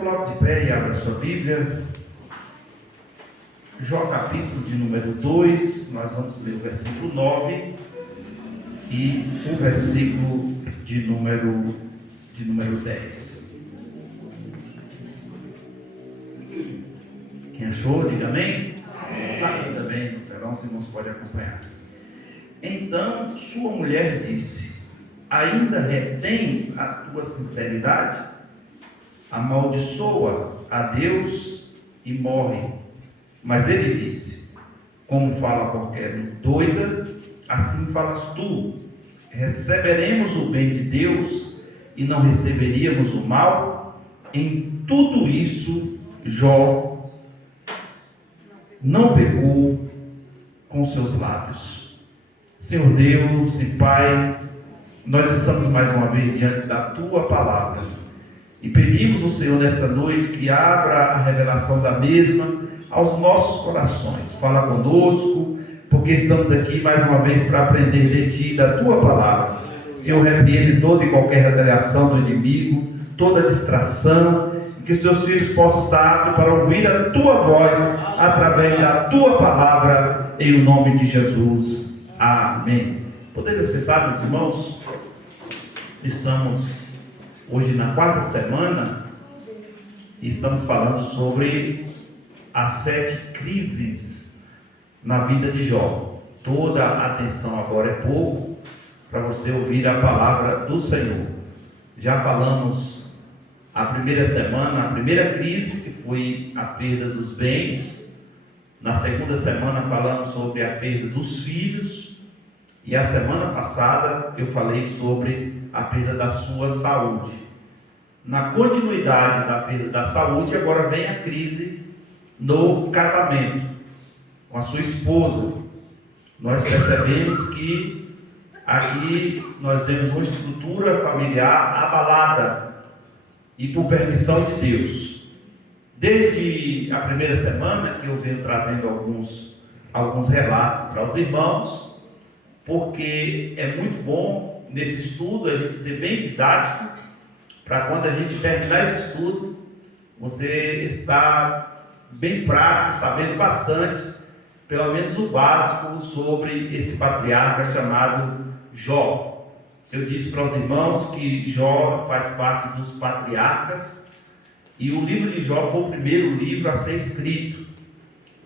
Coloque de pé e abra sua Bíblia. Jó capítulo de número 2, nós vamos ler o versículo 9 e o versículo de número 10. Quem achou, diga amém. Está aqui também no telão, os irmãos podem acompanhar. Então sua mulher disse: ainda retens a tua sinceridade? Amaldiçoa a Deus e morre. Mas ele disse: como fala qualquer doida, assim falas tu. Receberemos o bem de Deus e não receberíamos o mal? Em tudo isso Jó não pecou com seus lábios. Senhor Deus e Pai, nós estamos mais uma vez diante da Tua Palavra e pedimos ao Senhor nessa noite que abra a revelação da mesma aos nossos corações. Fala conosco, porque estamos aqui mais uma vez para aprender de Ti, da Tua Palavra. Senhor, repreende toda e qualquer retaliação do inimigo, toda distração, e que os Teus filhos possam estar aptos para ouvir a Tua voz através da Tua Palavra, em nome de Jesus. Amém. Podeis aceitar, meus irmãos? Estamos hoje na quarta semana e estamos falando sobre as 7 crises na vida de Jó. Toda a atenção agora é pouco para você ouvir a palavra do Senhor. Já falamos a primeira semana, a primeira crise, que foi a perda dos bens. Na segunda semana falamos sobre a perda dos filhos. E a semana passada eu falei sobre a perda da sua saúde. Na continuidade da perda da saúde, agora vem a crise no casamento, com a sua esposa. Nós percebemos que aqui nós temos uma estrutura familiar abalada, e por permissão de Deus. Desde a primeira semana que eu venho trazendo alguns relatos para os irmãos, porque é muito bom nesse estudo a gente ser bem didático, para quando a gente terminar esse estudo, você está bem prático, sabendo bastante, pelo menos o básico, sobre esse patriarca chamado Jó. Eu disse para os irmãos que Jó faz parte dos patriarcas, e o livro de Jó foi o primeiro livro a ser escrito,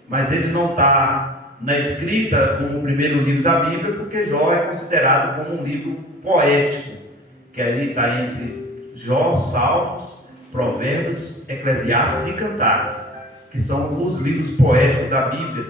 mas ele não está na escrita como o primeiro livro da Bíblia, porque Jó é considerado como um livro poético, que ali está entre Jó, Salmos, Provérbios, Eclesiastes e Cantares, que são os livros poéticos da Bíblia.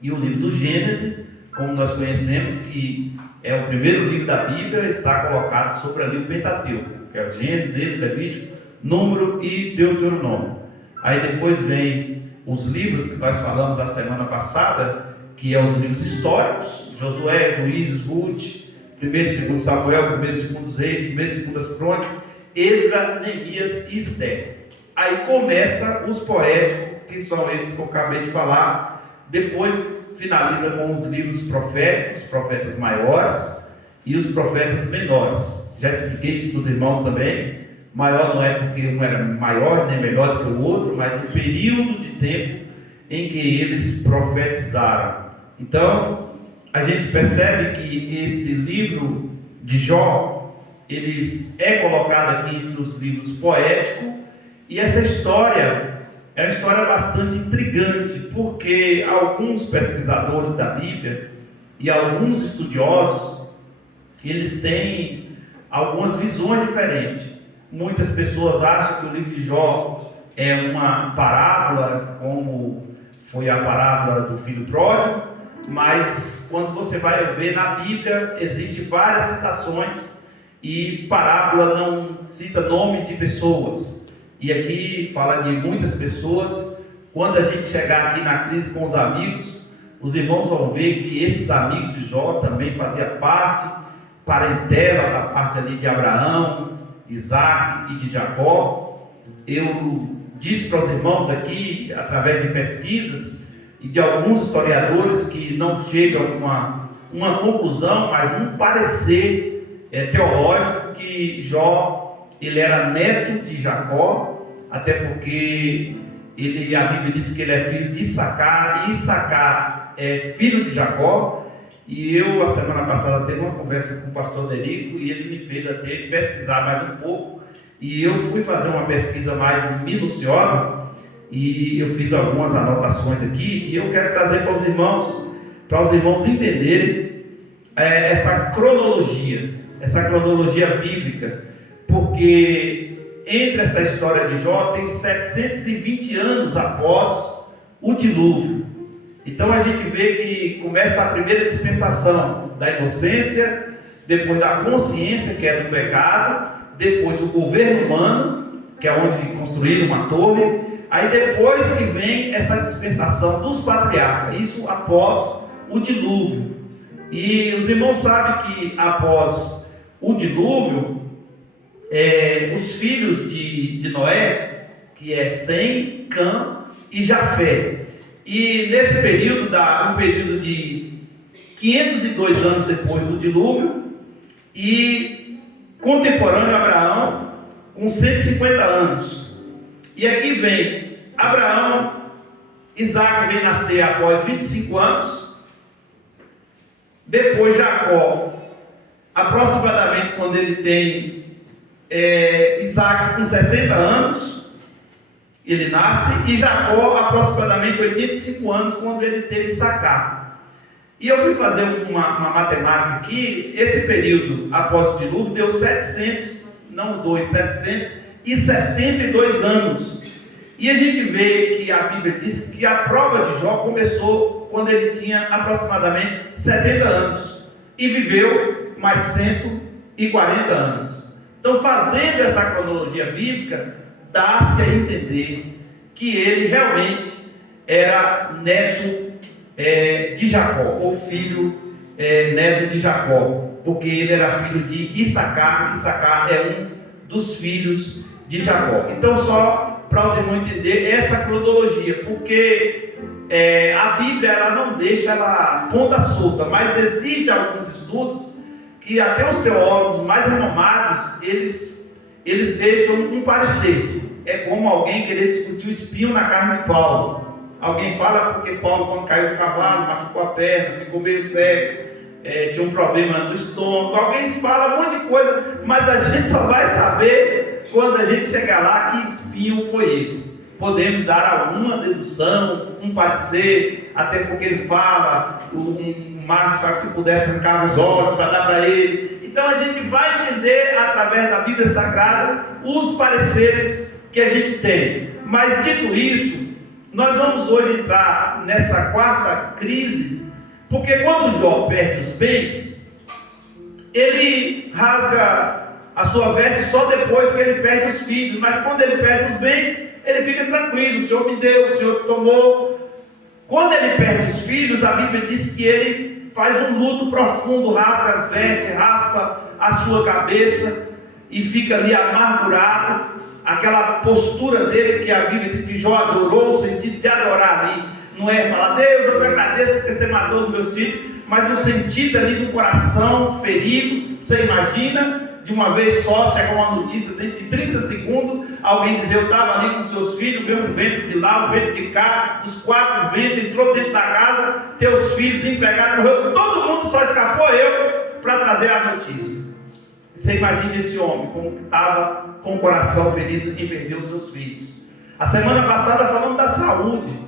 E o livro do Gênesis, como nós conhecemos, que é o primeiro livro da Bíblia, está colocado sobre ali o Pentateuco, que é o Gênesis, Êxodo, Levítico, Número e Deuteronômio. Aí depois vem os livros que nós falamos a semana passada, que é os livros históricos: Josué, Juízes, Ruth, 1 e 2 Samuel, 1 e 2 Reis, 1 e 2 Crônicas, Esdras, Neemias e Esther. Aí começa os poéticos, que são esses que eu acabei de falar. Depois finaliza com os livros proféticos, os profetas maiores e os profetas menores. Já expliquei isso para os irmãos também. Maior não é porque um era maior nem melhor do que o outro, mas o período de tempo em que eles profetizaram. Então, a gente percebe que esse livro de Jó, ele é colocado aqui entre os livros poéticos, e essa história é uma história bastante intrigante, porque alguns pesquisadores da Bíblia e alguns estudiosos, eles têm algumas visões diferentes. Muitas pessoas acham que o livro de Jó é uma parábola, como foi a parábola do filho pródigo, mas quando você vai ver na Bíblia, existem várias citações, e parábola não cita nome de pessoas. E aqui fala de muitas pessoas. Quando a gente chegar aqui na crise com os amigos, os irmãos vão ver que esses amigos de Jó também faziam parte, parentela da parte ali de Abraão, Isaac e de Jacó. Eu disse para os irmãos aqui, através de pesquisas e de alguns historiadores, que não chegam a uma conclusão, mas um parecer teológico, que Jó ele era neto de Jacó, até porque a Bíblia diz que ele é filho de Issacar, e Issacar é filho de Jacó. E eu, a semana passada, teve uma conversa com o pastor Derico, e ele me fez até pesquisar mais um pouco, e eu fui fazer uma pesquisa mais minuciosa, e eu fiz algumas anotações aqui, e eu quero trazer para os irmãos entenderem essa cronologia bíblica, porque entre essa história de Jó tem 720 anos após o dilúvio. Então a gente vê que começa a primeira dispensação da inocência, depois da consciência, que é do pecado, depois o governo humano, que é onde construíram uma torre, aí depois que vem essa dispensação dos patriarcas, isso após o dilúvio. E os irmãos sabem que após o dilúvio, os filhos de Noé, que é Sem, Cã e Jafé, e nesse período, um período de 502 anos depois do dilúvio, e contemporâneo a Abraão, com 150 anos. E aqui vem Isaac vem nascer após 25 anos, depois Jacó, aproximadamente quando ele tem Isaac com 60 anos, ele nasce, e Jacó aproximadamente 85 anos quando ele teve Issacar. E eu fui fazer uma matemática aqui. Esse período após o dilúvio deu 772 anos. E a gente vê que a Bíblia diz que a prova de Jó começou quando ele tinha aproximadamente 70 anos e viveu mais 140 anos. Então, fazendo essa cronologia bíblica, dá-se a entender que ele realmente era neto de Jacó, ou filho neto de Jacó, porque ele era filho de Issacar. Issacar é um dos filhos de Jacó. Então, só para os irmãos entender essa cronologia, porque a Bíblia ela não deixa ela ponta solta, mas existe alguns estudos que até os teólogos mais renomados eles deixam um parecer. É como alguém querer discutir o espinho na carne de Paulo. Alguém fala porque Paulo, quando caiu do cavalo, machucou a perna, ficou meio cego, tinha um problema no estômago. Alguém fala um monte de coisa, mas a gente só vai saber quando a gente chegar lá que espinho foi esse. Podemos dar alguma dedução, um parecer, até porque ele fala, o Marcos fala que se pudesse arrancar os olhos para dar para ele. Então a gente vai entender através da Bíblia Sagrada os pareceres que a gente tem. Mas dito isso, nós vamos hoje entrar nessa quarta crise, porque quando Jó perde os bens, ele rasga a sua veste só depois que ele perde os filhos. Mas quando ele perde os bens, ele fica tranquilo: o Senhor me deu, o Senhor tomou. Quando ele perde os filhos, a Bíblia diz que ele faz um luto profundo, rasga as vestes, raspa a sua cabeça e fica ali amargurado. Aquela postura dele, que a Bíblia diz que Jó adorou, o sentido de adorar ali, não é falar: Deus, eu te agradeço porque você matou os meus filhos, mas no sentido ali do coração ferido. Você imagina, de uma vez só, chega uma notícia dentro de 30 segundos, alguém dizer: eu estava ali com seus filhos, veio um vento de lá, um vento de cá, dos quatro ventos, entrou dentro da casa, teus filhos empregados, morreu, todo mundo, só escapou eu para trazer a notícia. Você imagina esse homem como estava com o coração ferido e perdeu os seus filhos. A semana passada falamos da saúde.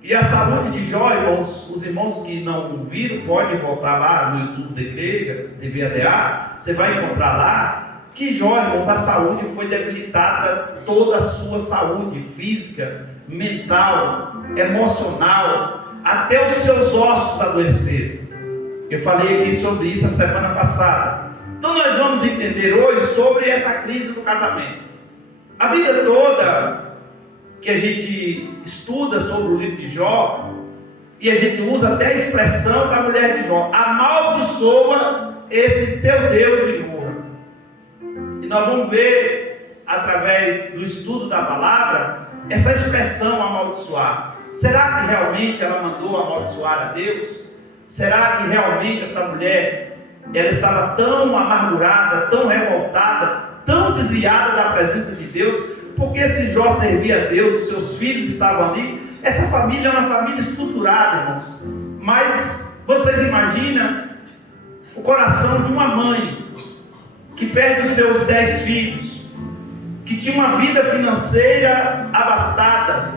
E a saúde de Jó, irmãos, os irmãos que não viram, podem voltar lá no YouTube da igreja, TV ADA, você vai encontrar lá que Jó, irmãos, a saúde foi debilitada, toda a sua saúde física, mental, emocional, até os seus ossos adoeceram. Eu falei aqui sobre isso a semana passada. Então nós vamos entender hoje sobre essa crise do casamento. A vida toda que a gente estuda sobre o livro de Jó, e a gente usa até a expressão da mulher de Jó: amaldiçoa esse teu Deus e morra. E nós vamos ver, através do estudo da palavra, essa expressão amaldiçoar. Será que realmente ela mandou amaldiçoar a Deus? Será que realmente essa mulher ela estava tão amargurada, tão revoltada, tão desviada da presença de Deus, porque se Jó servia a Deus, os seus filhos estavam ali, essa família é uma família estruturada, irmãos. Mas vocês imaginam o coração de uma mãe que perde os seus 10 filhos, que tinha uma vida financeira abastada.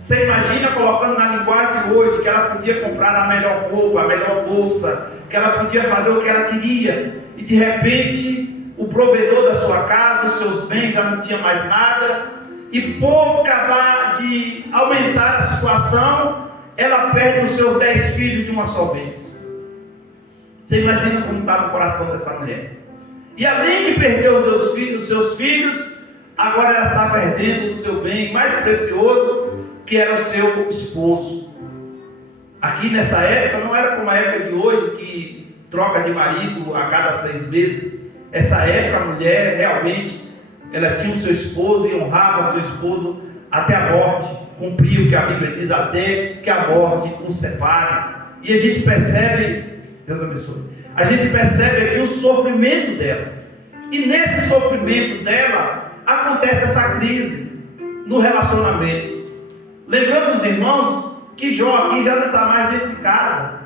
Você imagina, colocando na linguagem de hoje, que ela podia comprar a melhor roupa, a melhor bolsa, que ela podia fazer o que ela queria, e de repente o provedor da sua casa, os seus bens já não tinha mais nada, e por acabar de aumentar a situação, ela perde os seus 10 filhos de uma só vez. Você imagina como estava o coração dessa mulher. E além de perder os seus filhos, agora ela está perdendo o seu bem mais precioso, que era o seu esposo. Aqui nessa época, não era como a época de hoje, que troca de marido a cada 6 meses. Essa época a mulher realmente, ela tinha o seu esposo e honrava o seu esposo até a morte. Cumpria o que a Bíblia diz, até que a morte os separe. E a gente percebe, Deus abençoe, a gente percebe aqui o sofrimento dela. E nesse sofrimento dela, acontece essa crise no relacionamento. Lembrando os irmãos, que Jó aqui já não está mais dentro de casa.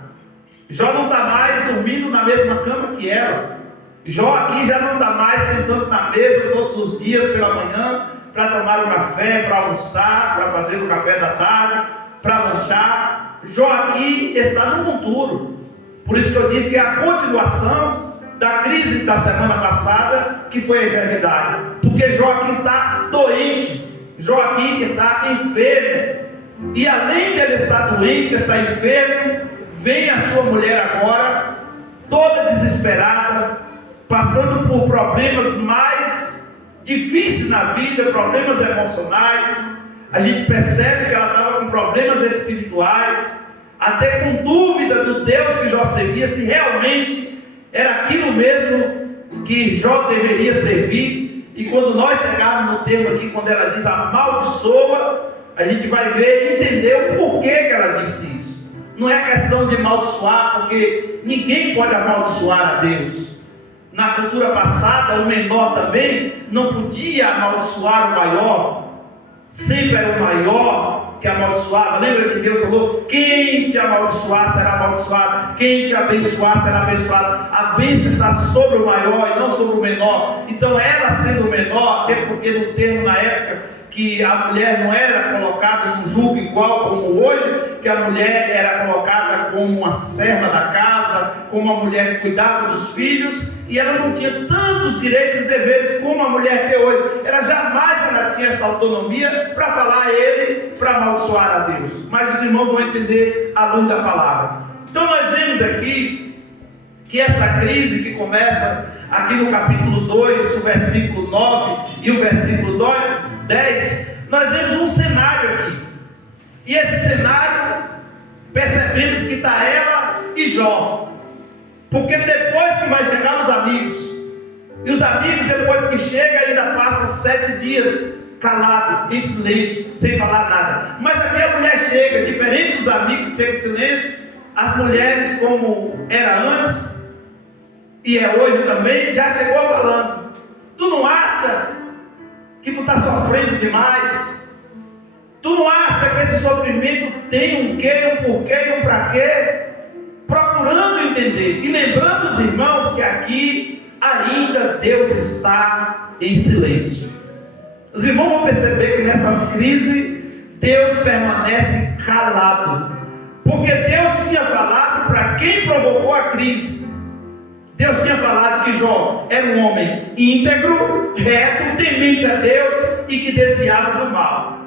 Jó não está mais dormindo na mesma cama que ela. Jó aqui já não está mais sentando na mesa todos os dias pela manhã, para tomar o café, para almoçar, para fazer o café da tarde, para lanchar. Jó aqui está no monturo. Por isso que eu disse que é a continuação da crise da semana passada, que foi a enfermidade. Porque Jó aqui está doente. Jó aqui está enfermo. E além dele estar doente, estar enfermo, vem a sua mulher agora, toda desesperada, passando por problemas mais difíceis na vida, problemas emocionais. A gente percebe que ela estava com problemas espirituais, até com dúvida do Deus que Jó servia, se realmente era aquilo mesmo que Jó deveria servir. E quando nós chegarmos no termo aqui, quando ela diz amaldiçoa, a gente vai ver e entender o porquê que ela disse isso. Não é questão de amaldiçoar, porque ninguém pode amaldiçoar a Deus. Na cultura passada, o menor também não podia amaldiçoar o maior. Sempre era o maior que amaldiçoava. Lembra que Deus falou: quem te amaldiçoar será amaldiçoado, quem te abençoar será abençoado. A bênção está sobre o maior e não sobre o menor. Então ela sendo menor, até porque no termo na época que a mulher não era colocada no julgo igual como hoje, que a mulher era colocada como uma serva da casa, como uma mulher que cuidava dos filhos, e ela não tinha tantos direitos e deveres como a mulher tem hoje. Ela jamais tinha essa autonomia para falar a ele, para amaldiçoar a Deus. Mas os irmãos vão entender à luz da palavra. Então nós vemos aqui que essa crise que começa aqui no capítulo 2, o versículo 9 e o versículo 10, nós vemos um cenário aqui. E esse cenário, percebemos que está ela e Jó. Porque depois que vai chegar os amigos, e os amigos depois que chega ainda passa 7 dias calado, em silêncio, sem falar nada. Mas aqui a mulher chega, diferente dos amigos que chegam em silêncio, as mulheres, como era antes, e é hoje também, já chegou falando. Tu não acha que tu está sofrendo demais? Tu não acha que esse sofrimento tem um quê, um porquê e um para quê? Procurando entender e lembrando os irmãos que aqui ainda Deus está em silêncio. Os irmãos vão perceber que nessas crises Deus permanece calado, porque Deus tinha falado para quem provocou a crise. Deus tinha falado que Jó era um homem íntegro, reto, temente a Deus e que desviava do mal.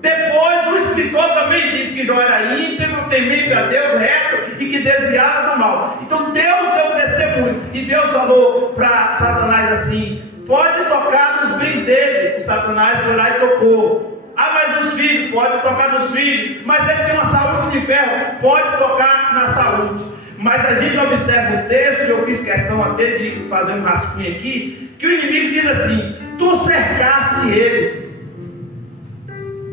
Depois o escritor também disse que Jó era íntegro, temente a Deus, reto e que desviava do mal. Então Deus deu testemunho. E Deus falou para Satanás assim: pode tocar nos bens dele. O Satanás foi lá e tocou. Ah, mas os filhos, pode tocar nos filhos. Mas ele tem uma saúde de ferro, pode tocar na saúde. Mas a gente observa o texto, e eu fiz questão até de fazer um rascunho aqui, que o inimigo diz assim: tu cercaste eles,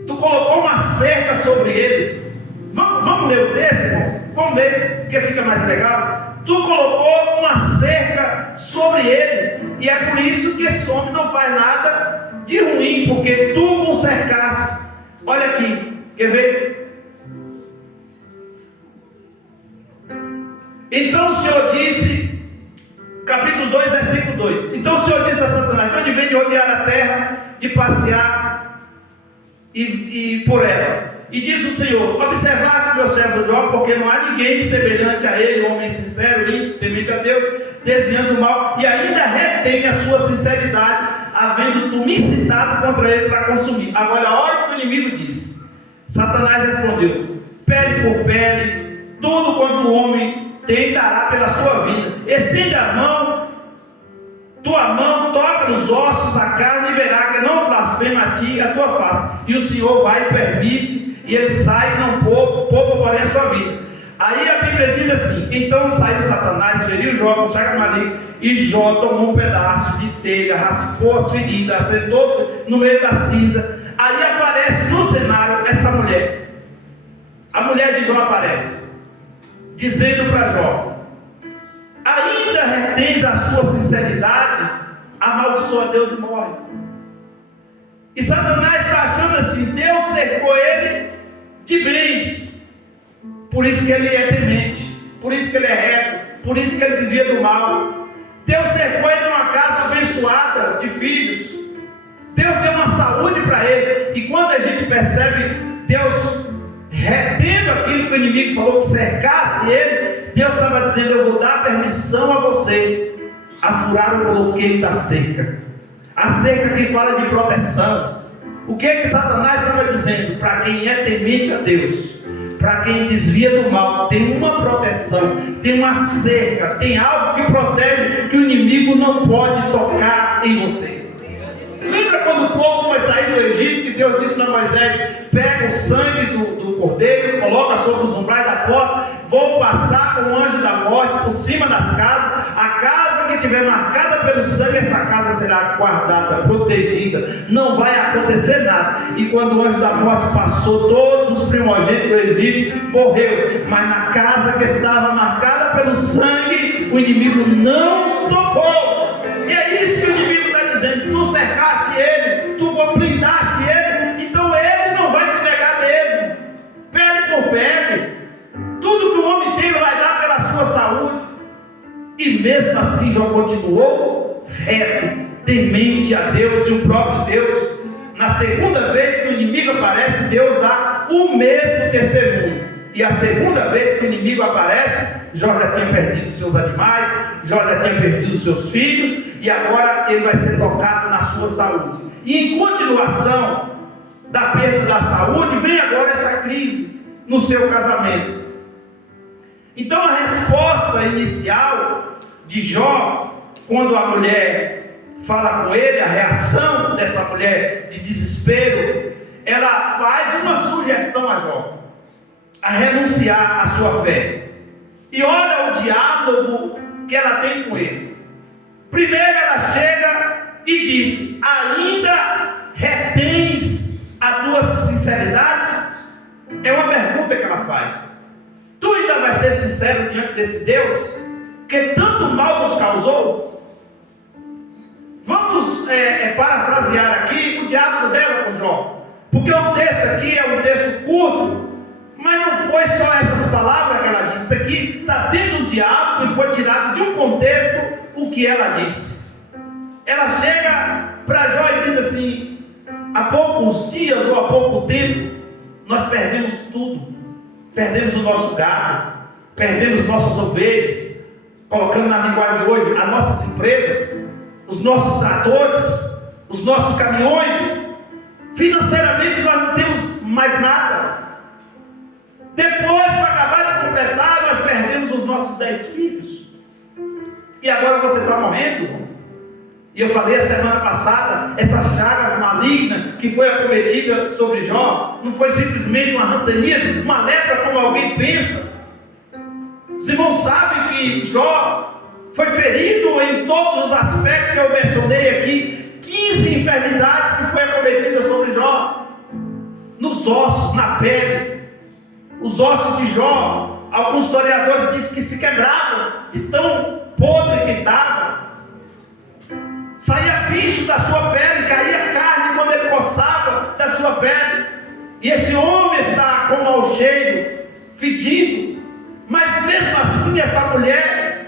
tu colocou uma cerca sobre ele. Vamos ler o texto, irmãos? Vamos ler, porque fica mais legal. Tu colocou uma cerca sobre ele, e é por isso que esse homem não faz nada de ruim, porque tu o cercaste. Olha aqui, quer ver? Então o Senhor disse, capítulo 2, versículo 2. Então o Senhor disse a Satanás: de onde vem de rodear a terra, de passear e por ela? E disse o Senhor: observaste meu servo Jó, porque não há ninguém semelhante a ele, homem sincero, íntegro, temente a Deus, desviando o mal, e ainda retém a sua sinceridade, havendo tu me incitado contra ele para consumir. Agora olha o que o inimigo diz. Satanás respondeu: pele por pele, tudo quanto o homem tem dará pela sua vida. Estende a mão, tua mão, toca nos ossos da carne, e verá que não blasfema a ti a tua face. E o Senhor vai e permite, e ele sai e não poupa porém a sua vida. Aí a Bíblia diz assim: então saiu Satanás, feriu Jó com chaga maligna, e Jó tomou um pedaço de telha, raspou as feridas, assentou-se no meio da cinza. Aí aparece no cenário essa mulher. A mulher de Jó aparece, dizendo para Jó: ainda retens a sua sinceridade, amaldiçoa Deus e morre. E Satanás está achando assim: Deus cercou ele de bens, por isso que ele é temente, por isso que ele é reto, por isso que ele desvia do mal. Deus cercou ele numa casa abençoada de filhos. Deus deu uma saúde para ele. E quando a gente percebe Deus retendo aquilo que o inimigo falou que cercasse ele, Deus estava dizendo: eu vou dar permissão a você a furar o bloqueio da cerca. A cerca que fala de proteção. O que Satanás estava dizendo? Para quem é temente a Deus, para quem desvia do mal, tem uma proteção, tem uma cerca, tem algo que protege, que o inimigo não pode tocar em você. Lembra quando o povo foi sair do Egito, que Deus disse para Moisés: pega o sangue do cordeiro, coloca sobre os umbrais da porta, vou passar com o anjo da morte por cima das casas, a casa que estiver marcada pelo sangue, essa casa será guardada, protegida, não vai acontecer nada. E quando o anjo da morte passou, todos os primogênitos do Egito morreu, mas na casa que estava marcada pelo sangue, o inimigo não tocou. E é isso que o inimigo está dizendo: tu cercaste ele, tu blindaste ele, então ele não vai te negar mesmo, pele por pele. Tudo que o homem tem vai dar pela sua saúde. E mesmo assim Jó continuou reto, temente a Deus e o próprio Deus. Na segunda vez que o inimigo aparece, Deus dá o mesmo testemunho. E a segunda vez que o inimigo aparece, Jó já tinha perdido seus animais, Jó já tinha perdido seus filhos, e agora ele vai ser tocado na sua saúde. E em continuação da perda da saúde, vem agora essa crise no seu casamento. Então a resposta inicial de Jó, quando a mulher fala com ele, a reação dessa mulher de desespero, ela faz uma sugestão a Jó, a renunciar à sua fé. E olha o diálogo que ela tem com ele. Primeiro ela chega e diz: ainda retens a tua sinceridade? É uma pergunta que ela faz. Tu ainda vai ser sincero diante desse Deus que tanto mal nos causou? Vamos parafrasear aqui o diálogo dela com Jó, porque o texto aqui é um texto curto, mas não foi só essas palavras que ela disse. Isso aqui está dentro do diálogo e foi tirado de um contexto o que ela disse. Ela chega para Jó e diz assim: há poucos dias ou há pouco tempo nós perdemos tudo. Perdemos o nosso gado, perdemos nossas ovelhas, colocando na linguagem de hoje, as nossas empresas, os nossos tratores, os nossos caminhões. Financeiramente nós não temos mais nada. Depois, para acabar de completar, nós perdemos os nossos 10 filhos. E agora você está morrendo. E eu falei a semana passada, essas chagas malignas que foi acometida sobre Jó, não foi simplesmente uma hanseníase, uma lepra como alguém pensa. Os irmãos sabem que Jó foi ferido em todos os aspectos que eu mencionei aqui. 15 enfermidades que foi acometida sobre Jó, nos ossos, na pele. Os ossos de Jó, alguns historiadores dizem que se quebravam de tão podre que estava. Saía bicho da sua pele, caía carne mau cheiro, fedido. Mas mesmo assim essa mulher,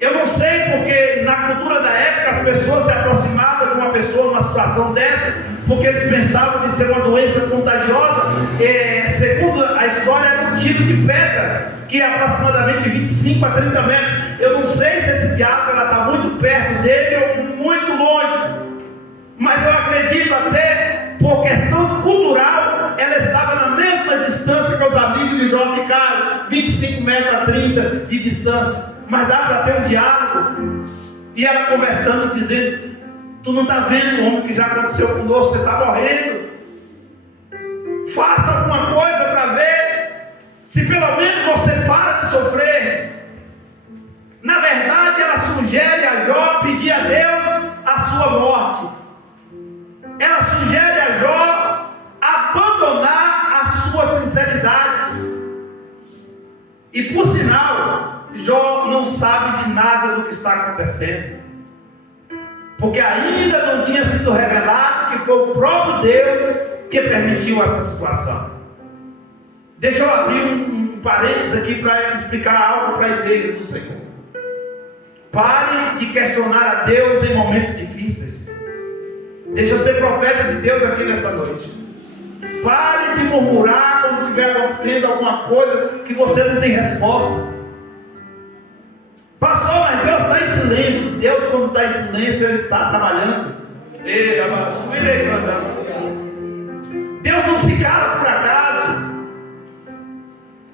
eu não sei porque na cultura da época as pessoas se aproximavam de uma pessoa numa situação dessa, porque eles pensavam de ser uma doença contagiosa. Segundo a história, era um tiro de pedra, que é aproximadamente de 25 a 30 metros. Eu não sei se esse diabo está muito perto dele ou muito longe, mas eu acredito até, por questão cultural, ela estava na mesma distância que os amigos de Jó ficaram, 25 metros a 30 de distância. Mas dá para ter um diálogo. E ela conversando, dizendo: tu não está vendo, homem, que já aconteceu conosco, você está morrendo. Faça alguma coisa para ver se pelo menos você para de sofrer. Na verdade, ela sugere a Jó pedir a Deus a sua morte. Ela sugere a Jó abandonar a sua sinceridade. E por sinal, Jó não sabe de nada do que está acontecendo, porque ainda não tinha sido revelado que foi o próprio Deus que permitiu essa situação. Deixa eu abrir um parênteses aqui para explicar algo para a igreja do Senhor. Pare de questionar a Deus em momentos difíceis. Deixa eu ser profeta de Deus aqui nessa noite. Pare de murmurar quando estiver acontecendo alguma coisa que você não tem resposta. Pastor, mas Deus está em silêncio. Deus, quando está em silêncio, Ele está trabalhando. Deus não se cala por acaso.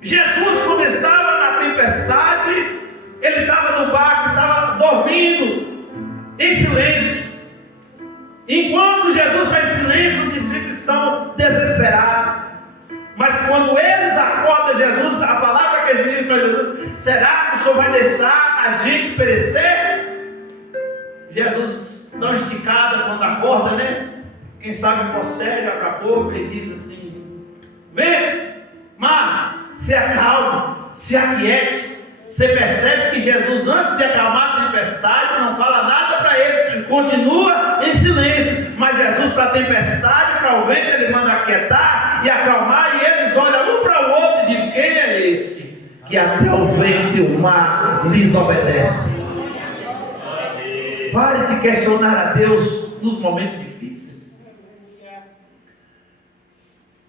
Jesus, quando estava na tempestade, Ele estava no barco, estava dormindo em silêncio. Enquanto Jesus está em silêncio, os discípulos estão desesperados. Mas quando eles acordam Jesus, a palavra que eles dizem para Jesus: será que o Senhor vai deixar a gente perecer? Jesus dá uma esticada quando acorda, né? Quem sabe consegue para pouco, ele diz assim: vem, mar, se acalme, se aquiete. Você percebe que Jesus, antes de acalmar a tempestade, não fala nada para eles, continua em silêncio. Mas Jesus, para a tempestade, para o vento, Ele manda aquietar e acalmar, e eles olham um para o outro e dizem: quem é este que até o vento e o mar lhes obedece? Pare de questionar a Deus nos momentos difíceis,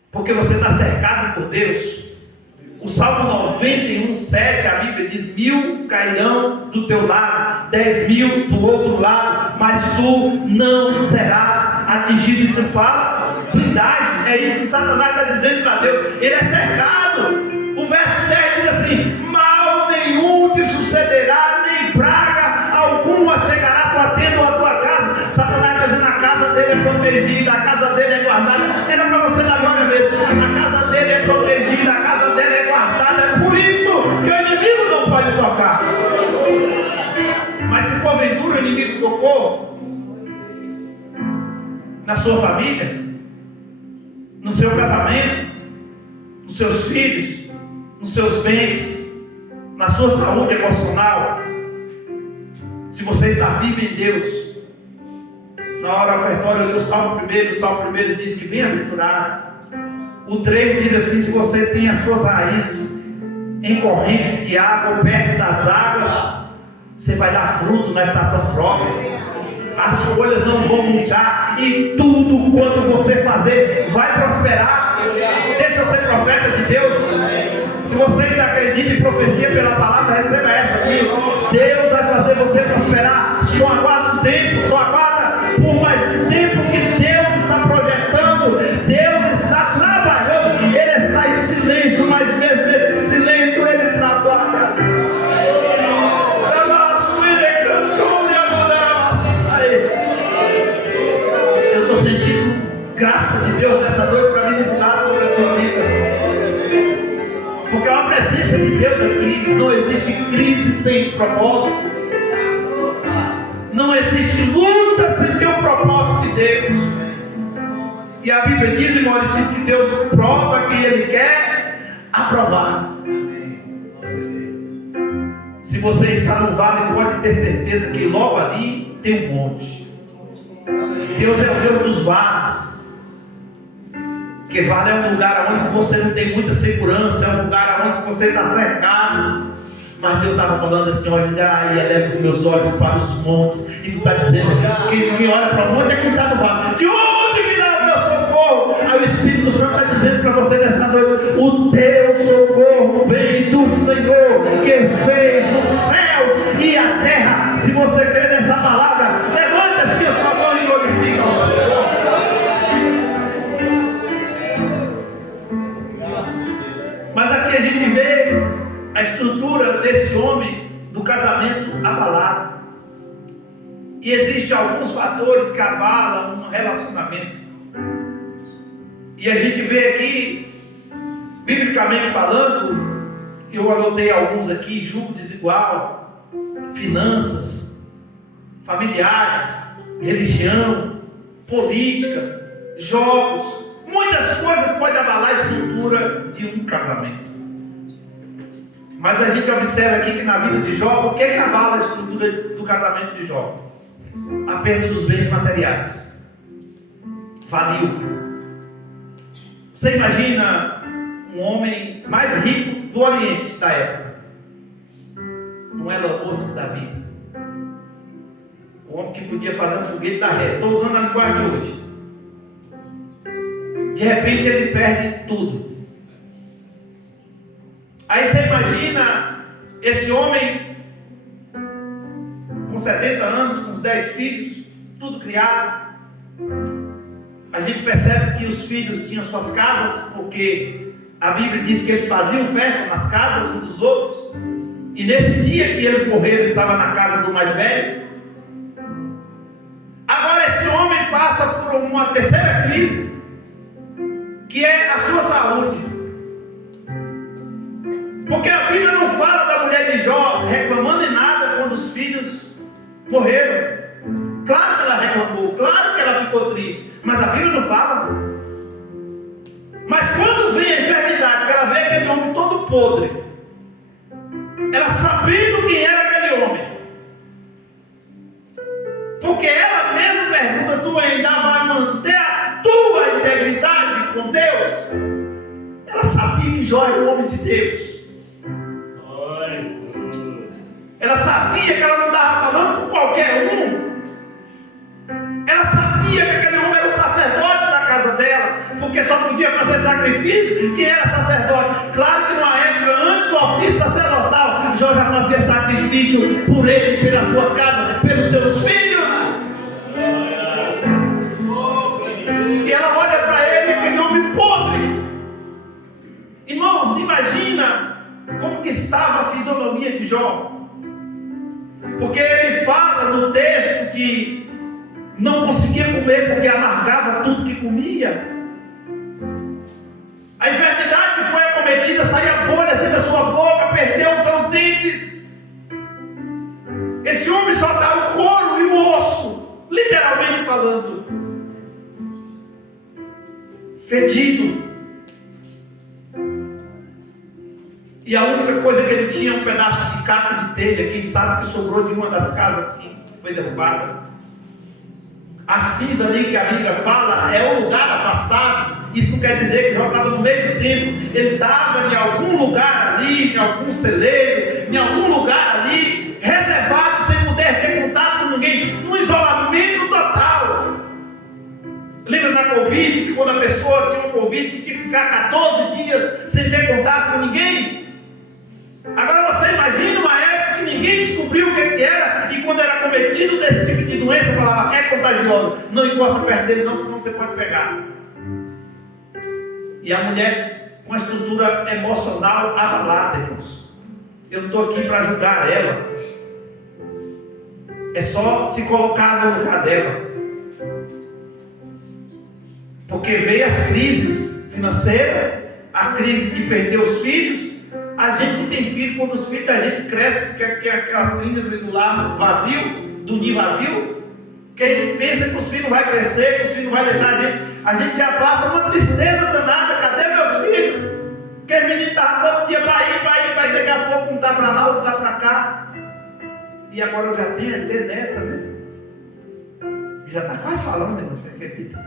porque você está cercado por Deus. O Salmo 91, 7, a Bíblia diz: 1000 cairão do teu lado, 10.000 do outro lado, mas tu não serás atingido. Isso fala blindagem. É isso que Satanás está dizendo para Deus. Ele é cercado. O verso 10 diz assim: mal nenhum te sucederá, nem praga alguma chegará à tua tenda ou à tua casa. Satanás está dizendo: a casa dele é protegida, a casa dele é guardada. Era para você dar glória mesmo. A casa dele é protegida, a casa dele é guardada. É por isso que o inimigo não pode tocar. Mas se porventura o inimigo tocou na sua família, no seu casamento, nos seus filhos, nos seus bens, na sua saúde emocional, se você está vivo em Deus, na hora ofertória, eu li o Salmo 1 diz que bem-aventurado. O 3 diz assim: se você tem as suas raízes em correntes de água, perto das águas, você vai dar fruto na estação própria. As folhas não vão murchar, e tudo quanto você fazer vai prosperar. Deixa eu ser profeta de Deus. Se você ainda acredita em profecia pela palavra, receba essa aqui. Deus vai fazer você prosperar. Só aguarda um tempo, só aguarda por mais um tempo que Deus está projetando. Deus está trabalhando. Ele está em silêncio, mas mesmo em silêncio Ele trabalha. Eu estou sentindo graça de Deus nessa noite para ministrar sobre a tua vida, porque há uma presença de Deus aqui. Não existe crise sem propósito, não existe luta sem ter um propósito de Deus. E a Bíblia diz, irmãos, que Deus prova quem Ele quer aprovar. Se você está no vale, pode ter certeza que logo ali tem um monte. Deus é o Deus dos vales. Porque vale é um lugar onde você não tem muita segurança, é um lugar onde você está cercado. Mas Deus estava falando assim: olha, e eleva os meus olhos para os montes. E tu está dizendo que quem olha para o monte é quem está no vale. De onde virá o meu socorro? Aí o Espírito Santo está dizendo para você nessa noite: o teu socorro vem do Senhor, que fez o céu e a terra. Se você crê nessa palavra, levante assim a sua mão e glorifica ao Senhor. Mas aqui a gente vê a estrutura desse homem, do casamento abalado. E existem alguns fatores que abalam um relacionamento. E a gente vê aqui, biblicamente falando, eu anotei alguns aqui: julgo desigual, finanças, familiares, religião, política, jogos. Muitas coisas podem abalar a estrutura de um casamento. Mas a gente observa aqui que na vida de Jó, o que abala a estrutura do casamento de Jó? A perda dos bens materiais. Faliu. Você imagina um homem mais rico do Oriente da época, não era o moço da vida, o homem que podia fazer um foguete da ré. Estou usando a linguagem de hoje. De repente ele perde tudo. Aí você imagina esse homem com 70 anos, com os 10 filhos, tudo criado. A gente percebe que os filhos tinham suas casas, porque a Bíblia diz que eles faziam festa nas casas uns dos outros. E nesse dia que eles morreram, estava na casa do mais velho. Agora esse homem passa por uma terceira crise, que é a sua saúde. Porque a Bíblia não fala da mulher de Jó reclamando em nada quando os filhos morreram. Claro que ela reclamou, claro que ela ficou triste, mas a Bíblia não fala. Mas quando vem a enfermidade, que ela vê aquele homem todo podre, ela sabendo quem era aquele homem, porque ela mesma pergunta: tu ainda vai manter a tua integridade com Deus? Ela sabia que Jó era o homem de Deus. Ela sabia que ela não estava falando com qualquer um. Ela sabia que aquele homem era o sacerdote da casa dela, porque só podia fazer sacrifício quem era sacerdote. Claro que numa época antes do ofício sacerdotal, Jó já fazia sacrifício por ele, pela sua casa, pelos seus filhos. E ela olha para ele, aquele homem podre. Irmãos, imagina como que estava a fisionomia de Jó. Porque ele fala no texto que não conseguia comer porque amargava tudo que comia. A enfermidade que foi acometida, saía bolha dentro da sua boca, perdeu os seus dentes. Esse homem só dá o couro e o osso, literalmente falando. Fedido. E a única coisa que ele tinha, um pedaço de capa de telha, quem sabe que sobrou de uma das casas que foi derrubada. A cinza ali que a Bíblia fala é um lugar afastado. Isso não quer dizer que já estava no meio do templo. Ele estava em algum lugar ali, em algum celeiro, em algum lugar ali, reservado, sem poder ter contato com ninguém, num isolamento total. Lembra da Covid, que quando a pessoa tinha um Covid, que tinha que ficar 14 dias sem ter contato com ninguém? Agora você imagina uma época que ninguém descobriu o que era, e quando era cometido desse tipo de doença, falava: é contagioso, não encosta perto dele não, senão você pode pegar. E a mulher com a estrutura emocional abalada, irmãos. Eu não estou aqui para julgar ela, é só se colocar no lugar dela. Porque veio as crises financeiras, a crise de perder os filhos. A gente que tem filho, quando os filhos da gente crescem, que é aquela síndrome do lar vazio, do ninho vazio, que a gente pensa que os filhos não vão crescer, que os filhos não vão deixar a gente já passa uma tristeza danada. Cadê meus filhos? Porque o menino está todo dia para ir, daqui a pouco um está para lá, outro está para cá. E agora eu já tenho até neta, né? Já está quase falando, né? Você acredita?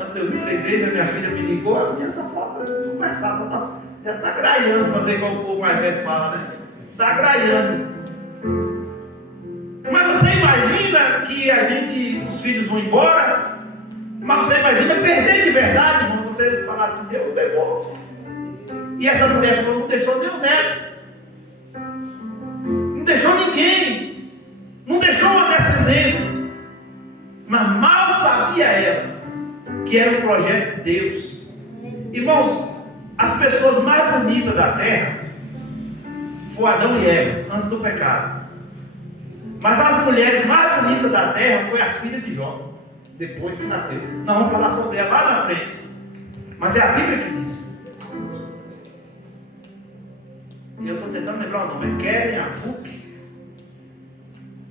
Antes eu vim para a igreja, minha filha me ligou, essa foto conversar, já está graiando, fazer igual o povo mais velho fala, né? Está graiando. Mas você imagina que os filhos vão embora, mas você imagina perder de verdade, quando você falar assim, Deus levou. E essa mulher falou, não deixou nem o neto, não deixou ninguém, não deixou uma descendência, mas mal sabia ela que era um projeto de Deus. Irmãos, as pessoas mais bonitas da terra foram Adão e Eva, antes do pecado. Mas as mulheres mais bonitas da terra foram as filhas de Jó, depois que nasceu. Nós vamos falar sobre ela lá na frente. Mas é a Bíblia que diz. E eu estou tentando lembrar o nome. É Keren Apuk.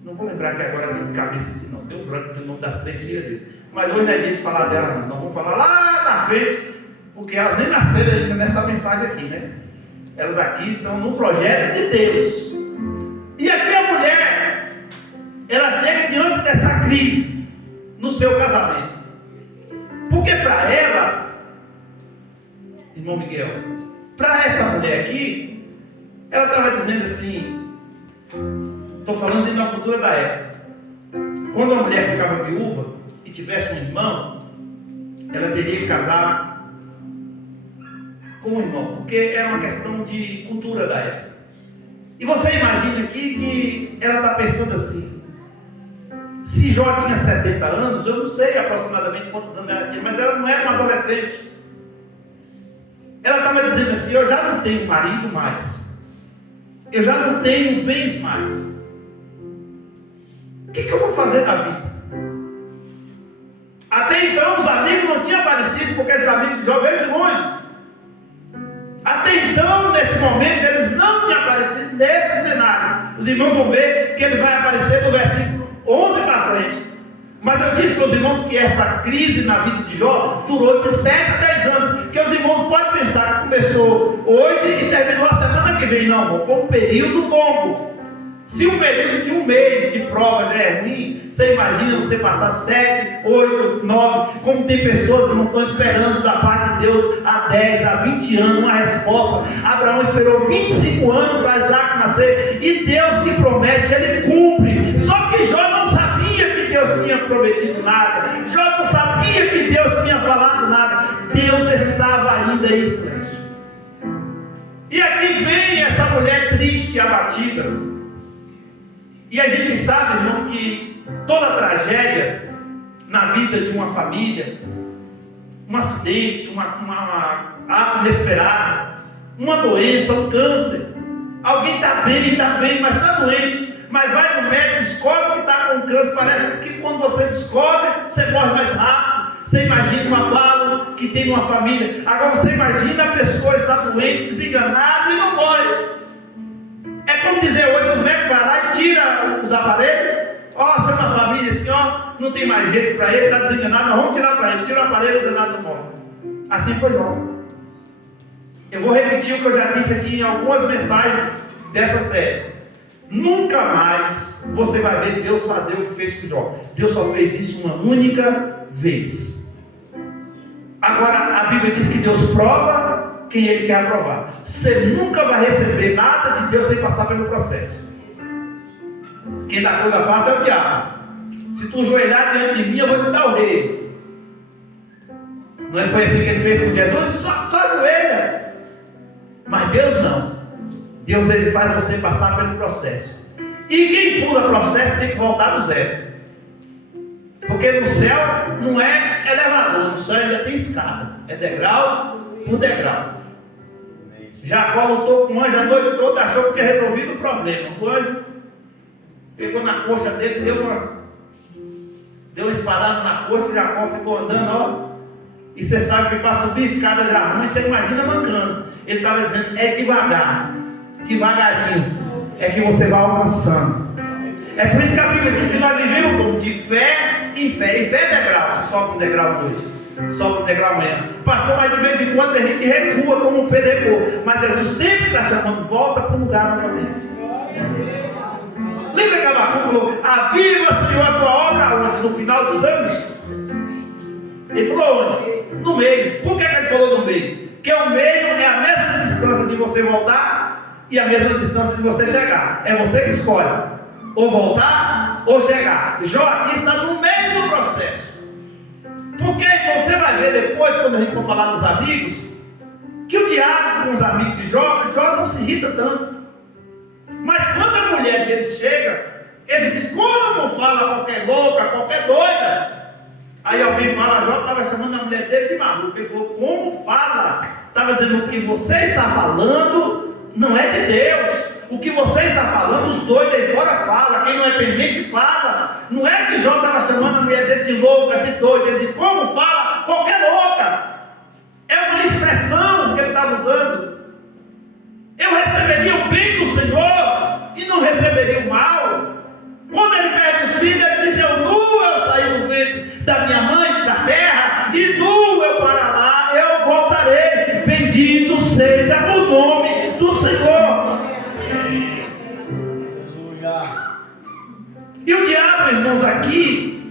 Não vou lembrar aqui agora de cabeça assim, não. Deu branco que o nome das 3 filhas dele. Mas hoje não é dia de falar dela, não. Nós vamos falar lá na frente, porque elas nem nasceram ainda nessa mensagem aqui, né? Elas aqui estão no projeto de Deus. E aqui a mulher, ela chega diante dessa crise no seu casamento. Porque para ela, irmão Miguel, para essa mulher aqui, ela estava dizendo assim, estou falando dentro da cultura da época. Quando a mulher ficava viúva e tivesse um irmão, ela teria que casar com o irmão, porque era uma questão de cultura da época. E você imagina aqui que ela está pensando assim, se Jó tinha 70 anos, eu não sei aproximadamente quantos anos ela tinha, mas ela não era uma adolescente. Ela estava dizendo assim, eu já não tenho marido mais, eu já não tenho bens mais, o que eu vou fazer da vida? Até então os amigos não tinham aparecido, porque esses amigos de Jó veio de longe. Até então, nesse momento, eles não tinham aparecido nesse cenário. Os irmãos vão ver que ele vai aparecer do versículo 11 para frente. Mas eu disse para os irmãos que essa crise na vida de Jó durou de 7 a 10 anos. Que os irmãos podem pensar que começou hoje e terminou a semana que vem. Não, irmão, foi um período longo. Se um período de um mês de prova já é ruim, você imagina você passar 7, 8, 9, como tem pessoas que não estão esperando da parte de Deus há 10, há 20 anos uma resposta. Abraão esperou 25 anos para Isaac nascer, e Deus que promete, Ele cumpre. Só que Jó não sabia que Deus tinha prometido nada, Jó não sabia que Deus tinha falado nada, Deus estava ainda em silêncio. E aqui vem essa mulher triste e abatida. E a gente sabe, irmãos, que toda tragédia na vida de uma família, um acidente, um ato inesperado, uma doença, um câncer, alguém está bem, mas está doente, mas vai no médico, descobre que está com câncer, parece que quando você descobre, você morre mais rápido. Você imagina uma bala que tem uma família, agora você imagina a pessoa está doente, desenganada e não morre. É como dizer hoje, o médico vai lá e tira os aparelhos. Chama a família assim, não tem mais jeito para ele, está desenganado, nós vamos tirar para ele. Tira o aparelho, o danado não morre. Assim foi Jó. Eu vou repetir o que eu já disse aqui em algumas mensagens dessa série. Nunca mais você vai ver Deus fazer o que fez com Jó. Deus só fez isso uma única vez. Agora a Bíblia diz que Deus prova quem Ele quer aprovar. Você nunca vai receber nada de Deus sem passar pelo processo. Quem dá coisa fácil é o diabo. Se tu joelhar diante de mim, eu vou te dar o rei. Não foi assim que Ele fez com Jesus? Só ajoelha. Mas Deus não. Deus, Ele faz você passar pelo processo. E quem pula processo tem que voltar do zero. Porque no céu não é elevador, no céu ainda tem escada. É degrau por degrau. Jacó lutou com o anjo a noite toda, achou que tinha resolvido o problema. O anjo pegou na coxa dele, deu uma espadada na coxa, Jacó ficou andando, E você sabe que para subir a escada já ruim, você imagina mancando. Ele estava dizendo, é devagar, devagarinho, é que você vai alcançando. É por isso que a Bíblia diz que nós vivemos como de fé em fé. E fé é degrau, você sobe um degrau hoje, sobe um degrau amanhã. Pastor, mas de vez em quando a gente recua como um pedregou. Mas Jesus sempre está chamando, volta para o lugar novamente. Lembra que Abacuque falou, aviva, Senhor, a tua obra onde? No final dos anos? Ele falou onde? No meio. Por que ele falou no meio? Porque o meio é a mesma distância de você voltar e a mesma distância de você chegar. É você que escolhe ou voltar ou chegar. Jó aqui está no meio do processo. Porque você vai ver depois, quando a gente for falar dos amigos, que o diálogo com os amigos de Jó não se irrita tanto. Mas quando a mulher dele chega, ele diz: como não fala qualquer louca, qualquer doida? Aí alguém fala: Jó estava chamando a mulher dele de maluca. Ele falou: como fala? Estava dizendo: o que você está falando não é de Deus. O que você está falando, os doidos aí fora falam. Quem não é temente fala. Não é que Jó estava chamando a mulher dele de louca, de doida. Ele diz: como fala qualquer louca? É uma expressão que ele estava usando. Eu receberia o bem do Senhor e não receberia o mal. Quando ele perde os filhos, ele diz: eu saí do ventre da minha mãe, da terra, e nu eu para lá, eu voltarei. Bendito seja o nome do Senhor. E o diabo, irmãos, aqui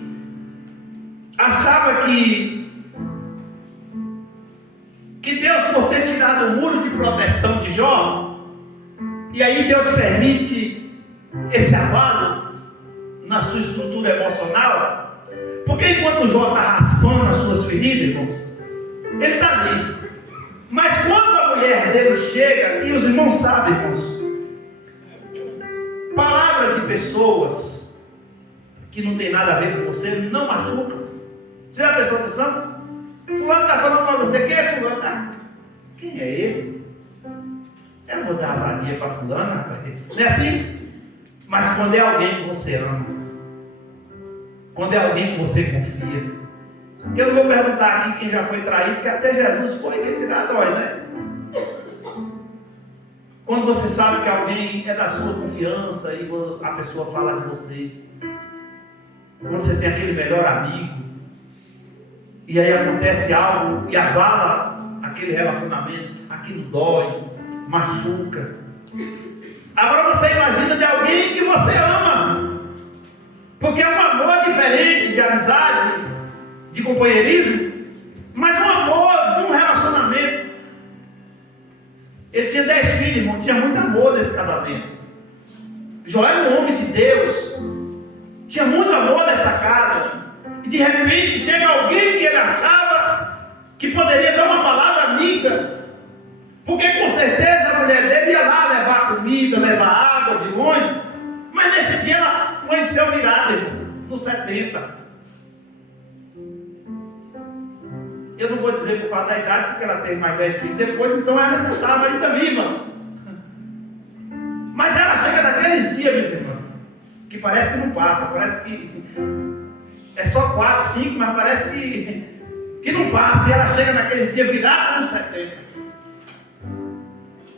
achava que Deus, por ter tirado o muro de proteção de Jó, e aí Deus permite esse abalo na sua estrutura emocional, porque enquanto Jó está raspando as suas feridas, irmãos, ele está ali. Mas quando a mulher dele chega, e os irmãos sabem, irmãos, palavra de pessoas que não tem nada a ver com você não machuca. Você já prestou atenção? Fulano está falando para você: quem é fulano? Ah, quem é ele? Eu vou dar vadia para fulano, rapaz. Não é assim? Mas quando é alguém que você ama, quando é alguém que você confia, eu não vou perguntar aqui quem já foi traído, que até Jesus foi, quem te dá dói, né? Quando você sabe que alguém é da sua confiança e a pessoa fala de você, quando você tem aquele melhor amigo, e aí acontece algo e abala aquele relacionamento, aquilo dói, machuca. Agora você imagina de alguém que você ama, porque é um amor diferente de amizade, de companheirismo, mas um amor de um relacionamento. Ele tinha 10 filhos, irmão, tinha muito amor nesse casamento. Jó era um homem de Deus, tinha muito amor nessa casa. E de repente chega alguém que ele achava que poderia dar uma palavra amiga, porque com certeza a mulher dele ia lá levar comida, levar água de longe, mas nesse dia ela conheceu virada, irmão, no 70. Eu não vou dizer por causa da idade, porque ela teve mais 10 filhos depois, então ela ainda estava viva. Mas ela chega naqueles dias, meus irmãos, que parece que não passa, parece que é só 4, 5, mas parece que não passa. E ela chega naquele dia virada nos 70.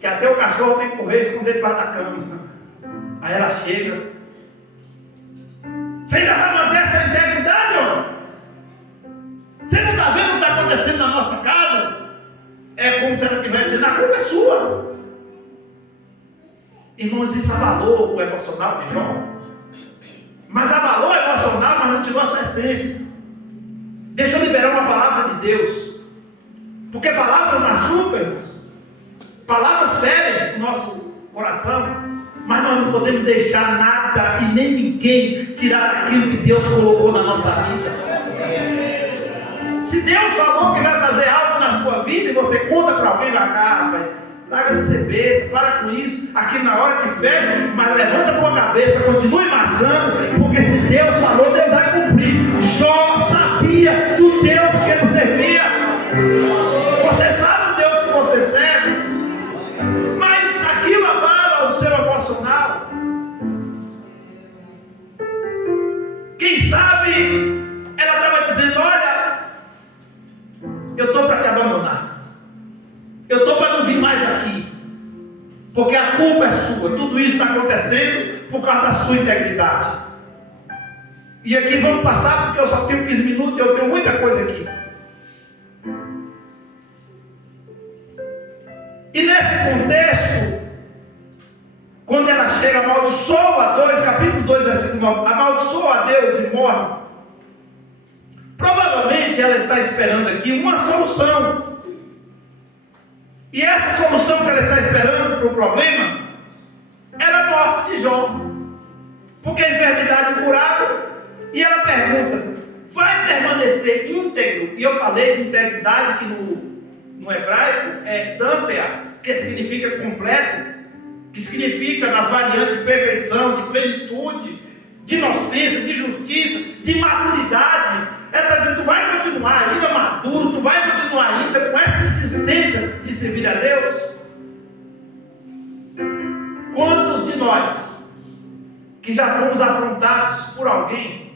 Que até o cachorro tem que correr e esconder debaixo da cama. Aí ela chega: você ainda vai manter essa integridade, ó? Você não está vendo o que está acontecendo na nossa casa? É como se ela estivesse dizendo: a culpa é sua. Irmãos, isso abalou o emocional de Jó. Mas abalou o emocional, mas não tirou a sua essência. Deixa eu liberar uma palavra de Deus, porque palavras machucam, irmãos. Palavras ferem o nosso coração, mas nós não podemos deixar nada e nem ninguém tirar aquilo que Deus colocou na nossa vida. Se Deus falou que vai fazer algo na sua vida e você conta para alguém: vai cá, vai, larga de ser besta, para com isso, aqui na hora que fede, mas levanta a tua cabeça, continue marchando, porque se Deus falou, Deus vai cumprir. Jó sabia do Deus que ele servia. Você sabe o Deus que você serve, mas aquilo abala o seu emocional. Quem sabe ela estava dizendo: olha, eu estou para te abandonar, eu estou para não vir mais aqui, porque a culpa é sua. Tudo isso está acontecendo por causa da sua integridade. E aqui vamos passar, porque eu só tenho 15 minutos e eu tenho muita coisa aqui. E nesse contexto, quando ela chega, amaldiçoa a Deus, capítulo 2, versículo 9, amaldiçoa a Deus e morre. Provavelmente certamente ela está esperando aqui uma solução. E essa solução que ela está esperando para o problema era a morte de Jó. Porque a enfermidade curada, e ela pergunta: vai permanecer íntegro? E eu falei de integridade que no hebraico é dantea, que significa completo, que significa nas variantes de perfeição, de plenitude, de inocência, de justiça, de maturidade. Ela está dizendo: tu vai continuar ainda maduro, tu vai continuar ainda com essa insistência de servir a Deus. Quantos de nós que já fomos afrontados por alguém,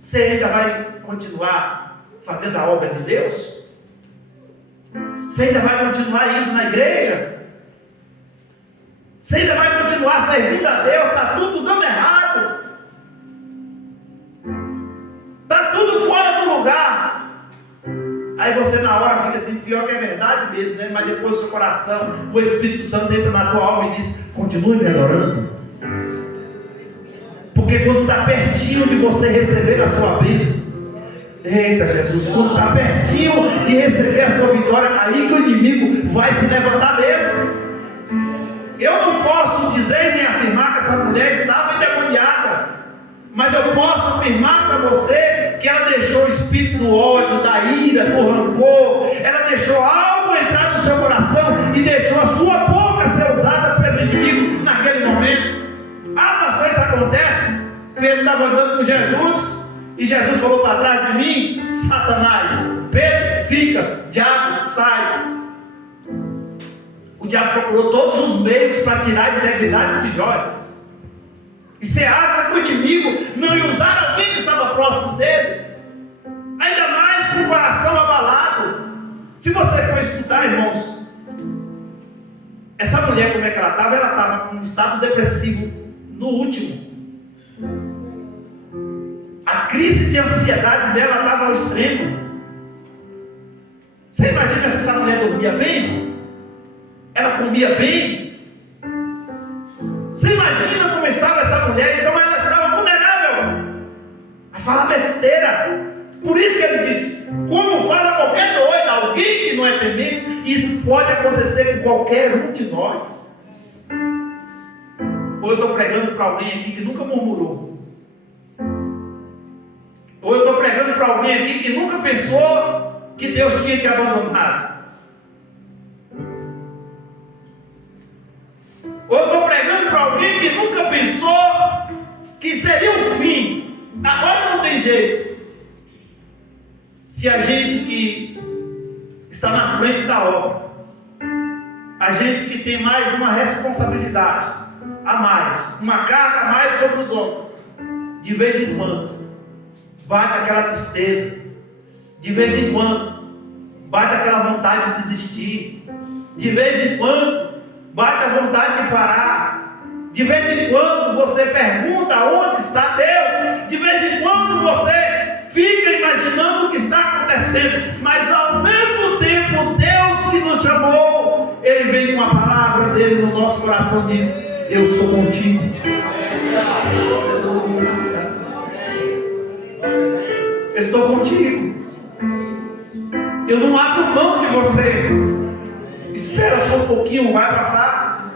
você ainda vai continuar fazendo a obra de Deus? Você ainda vai continuar indo na igreja? Você ainda vai continuar servindo a Deus? Está tudo dando errado. Está tudo fora do lugar. Aí você na hora fica assim: pior que é verdade mesmo, né? Mas depois o seu coração, o Espírito Santo entra na tua alma e diz: continue me adorando. Porque quando está pertinho de você receber a sua bênção, eita Jesus, quando está pertinho de receber a sua vitória, aí que o inimigo vai se levantar mesmo. Eu não posso dizer nem afirmar que essa mulher estava endemoniada, mas eu posso afirmar para você que ela deixou o espírito do ódio, da ira, do rancor. Ela deixou algo entrar no seu coração e deixou a sua boca ser usada pelo inimigo naquele momento. Às vezes acontece. Pedro estava andando com Jesus e Jesus falou para trás de mim: Satanás, Pedro, fica, diabo, sai. O diabo procurou todos os meios para tirar a integridade de Jó. E você acha que o inimigo não ia usar alguém que estava próximo dele? Ainda mais com o coração abalado. Se você for estudar, irmãos, essa mulher, como é que ela estava? Ela estava com um estado depressivo no último. A crise de ansiedade dela estava ao extremo. Você imagina se essa mulher dormia bem? Ela comia bem? Você imagina como estava essa mulher? Então ela estava vulnerável a falar besteira. Por isso que ele disse: como fala qualquer doido, alguém que não é temente, isso pode acontecer com qualquer um de nós. Ou eu estou pregando para alguém aqui que nunca murmurou. Ou eu estou pregando para alguém aqui que nunca pensou que Deus tinha te abandonado. Ou eu estou pregando para alguém que nunca pensou que seria o fim. Agora não tem jeito. Se a gente que está na frente da obra, a gente que tem mais uma responsabilidade a mais, uma carga a mais sobre os ombros, de vez em quando bate aquela tristeza, de vez em quando bate aquela vontade de desistir, de vez em quando bate a vontade de parar, de vez em quando você pergunta onde está Deus, de vez em quando você fica imaginando o que está acontecendo, mas ao mesmo tempo Deus que nos chamou, Ele vem com a palavra dele no nosso coração e diz: eu sou contigo. Eu estou contigo. Eu não abro mão de você. Espera só um pouquinho, vai passar.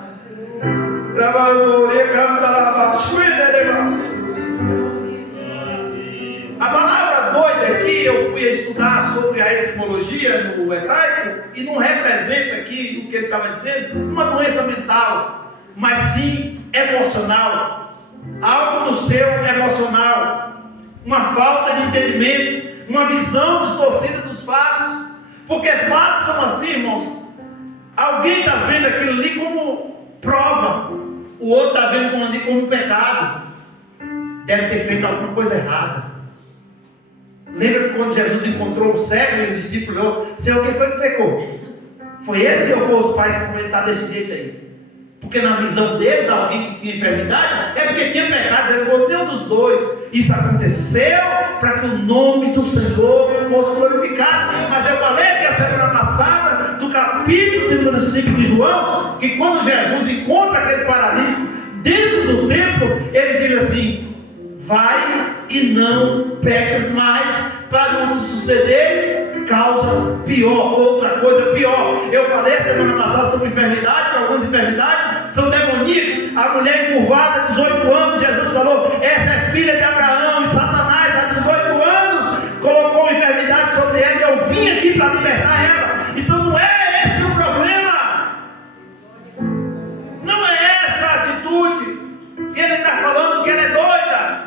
A palavra doida aqui, eu fui estudar sobre a etimologia no hebraico e não representa aqui o que ele estava dizendo uma doença mental, mas sim emocional, algo no seu emocional, uma falta de entendimento, uma visão distorcida dos fatos, porque fatos são assim, irmãos. Alguém está vendo aquilo ali como prova, o outro está vendo aquilo ali como um pecado. Deve ter feito alguma coisa errada. Lembra que quando Jesus encontrou o cego e o discípulo falou: Senhor, quem foi que pecou? Foi ele ou foi os pais que ele está desse jeito aí? Porque na visão deles, alguém que tinha enfermidade é porque tinha pecado. Ele falou: nenhum dos dois. Isso aconteceu para que o nome do Senhor fosse glorificado. Mas eu falei que a semana passada, do capítulo 35 de João, que quando Jesus encontra aquele paralítico dentro do templo, ele diz assim: vai e não peques mais, para não te suceder causa pior, outra coisa pior. Eu falei semana passada sobre enfermidade, que algumas enfermidades são demoníacas. A mulher encurvada, 18 anos, Jesus falou, essa é filha de Abraão, e Satanás, há 18 anos, colocou uma enfermidade sobre ela, e eu vim aqui para libertar ela. Então não é esse o problema, não é essa a atitude. Ele está falando que ela é doida,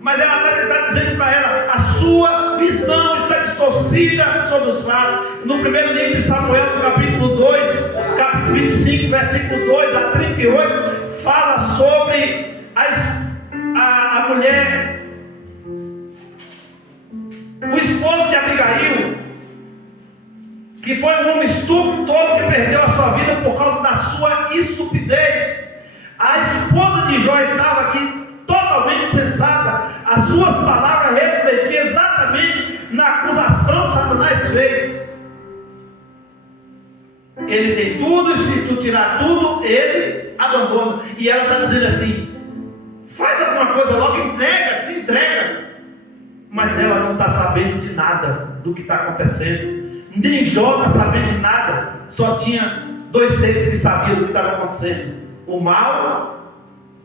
mas ela está dizendo para ela, a sua visão está distorcida sobre os fatos. No primeiro livro de Samuel, no capítulo 2, capítulo 25, versículo 2 a 38, fala sobre a mulher, o esposo de Abigail, que foi um homem estúpido todo que perdeu a sua vida por causa da sua estupidez. A esposa de Jó estava aqui totalmente sensata. As suas palavras refletiam exatamente na acusação que Satanás fez. Ele tem tudo, e se tu tirar tudo, ele abandona. E ela está dizendo assim, faz alguma coisa logo, entrega, se entrega. Mas ela não está sabendo de nada do que está acontecendo. Nem Jó está sabendo de nada. Só tinha dois seres que sabiam do que estava acontecendo: o mal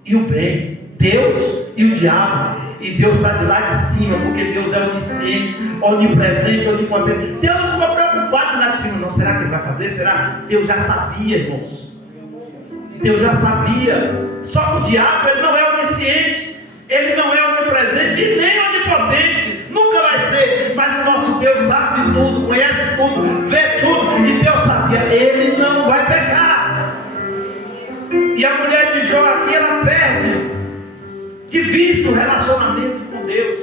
e o bem, Deus e o diabo. E Deus está de lá de cima, porque Deus é onisciente, onipresente, onipotente. Deus não ficou preocupado lá de cima, não. Será que ele vai fazer? Será? Deus já sabia, irmãos. Deus já sabia. Só que o diabo, ele não é onisciente, ele não é onipresente e nem onipotente, nunca vai ser. Mas o nosso Deus sabe de tudo, conhece tudo, vê tudo. E Deus sabia, ele não vai pecar. E a mulher de Jó aqui, ela perde de vista o relacionamento com Deus.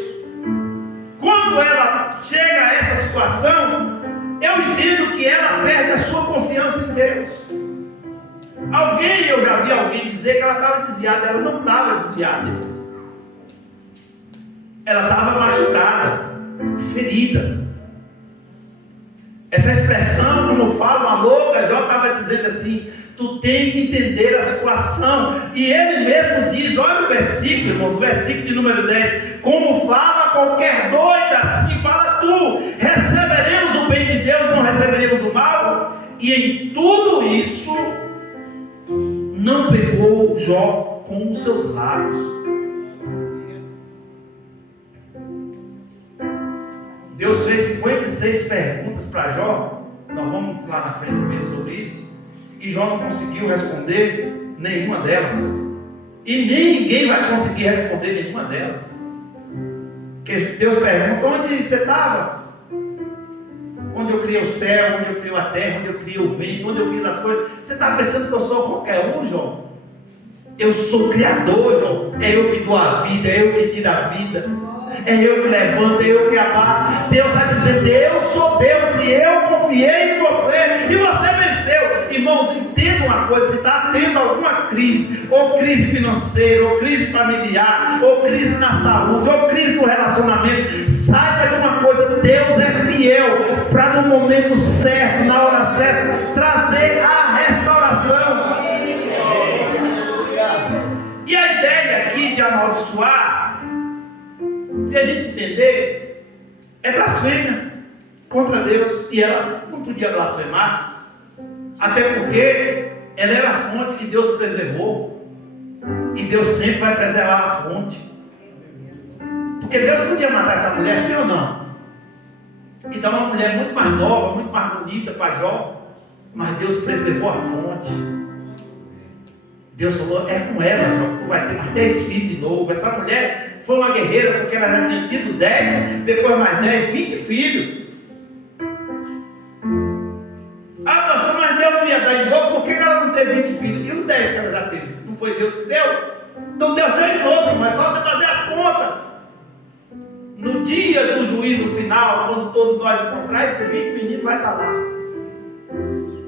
Quando ela chega a essa situação, eu entendo que ela perde a sua confiança em Deus. Eu já vi alguém dizer que ela estava desviada. Ela não estava desviada, irmãos. Ela estava machucada, ferida. Essa expressão, como fala uma louca, Jó estava dizendo assim: tu tem que entender a situação. E ele mesmo diz, olha o versículo, irmãos, o versículo de número 10: como fala qualquer doida, assim fala tu. Receberemos o bem de Deus, não receberemos o mal? E em tudo isso não pegou Jó com os seus lábios. Deus fez 56 perguntas para Jó. Nós vamos lá na frente ver sobre isso. E Jó não conseguiu responder nenhuma delas. E nem ninguém vai conseguir responder nenhuma delas. Porque Deus pergunta: onde você estava? Onde eu criei o céu, onde eu criei a terra, onde eu criei o vento, onde eu fiz as coisas. Você está pensando que eu sou qualquer um, Jó? Eu sou o Criador, Jó. É eu que dou a vida, é eu que tiro a vida. É eu que levanto, é eu que abato. Deus está dizendo: eu sou Deus e eu confiei em você e você venceu. Irmãos, entenda uma coisa: se está tendo alguma crise, ou crise financeira, ou crise familiar, ou crise na saúde, ou crise no relacionamento, saiba de uma coisa: Deus é fiel para no momento certo, na hora certa, trazer a restauração. E a ideia aqui de amaldiçoar, se a gente entender, é blasfêmia contra Deus. E ela não podia blasfemar, até porque ela era a fonte que Deus preservou, e Deus sempre vai preservar a fonte. Porque Deus podia matar essa mulher, sim ou não? E dar uma mulher muito mais nova, muito mais bonita para Jó, mas Deus preservou a fonte. Deus falou: é com ela, Jó, tu vai ter mais 10 filhos de novo. Essa mulher foi uma guerreira, porque ela já tinha tido 10, depois mais 10, 20 filhos. Ah, pastor, mas Deus não ia dar em dobro, por que ela não teve 20 filhos? E os 10 que ela já teve? Não foi Deus que deu? Então Deus deu em dobro, mas só você fazer as contas. No dia do juízo final, quando todos nós encontrar, esse 20 menino vai estar lá.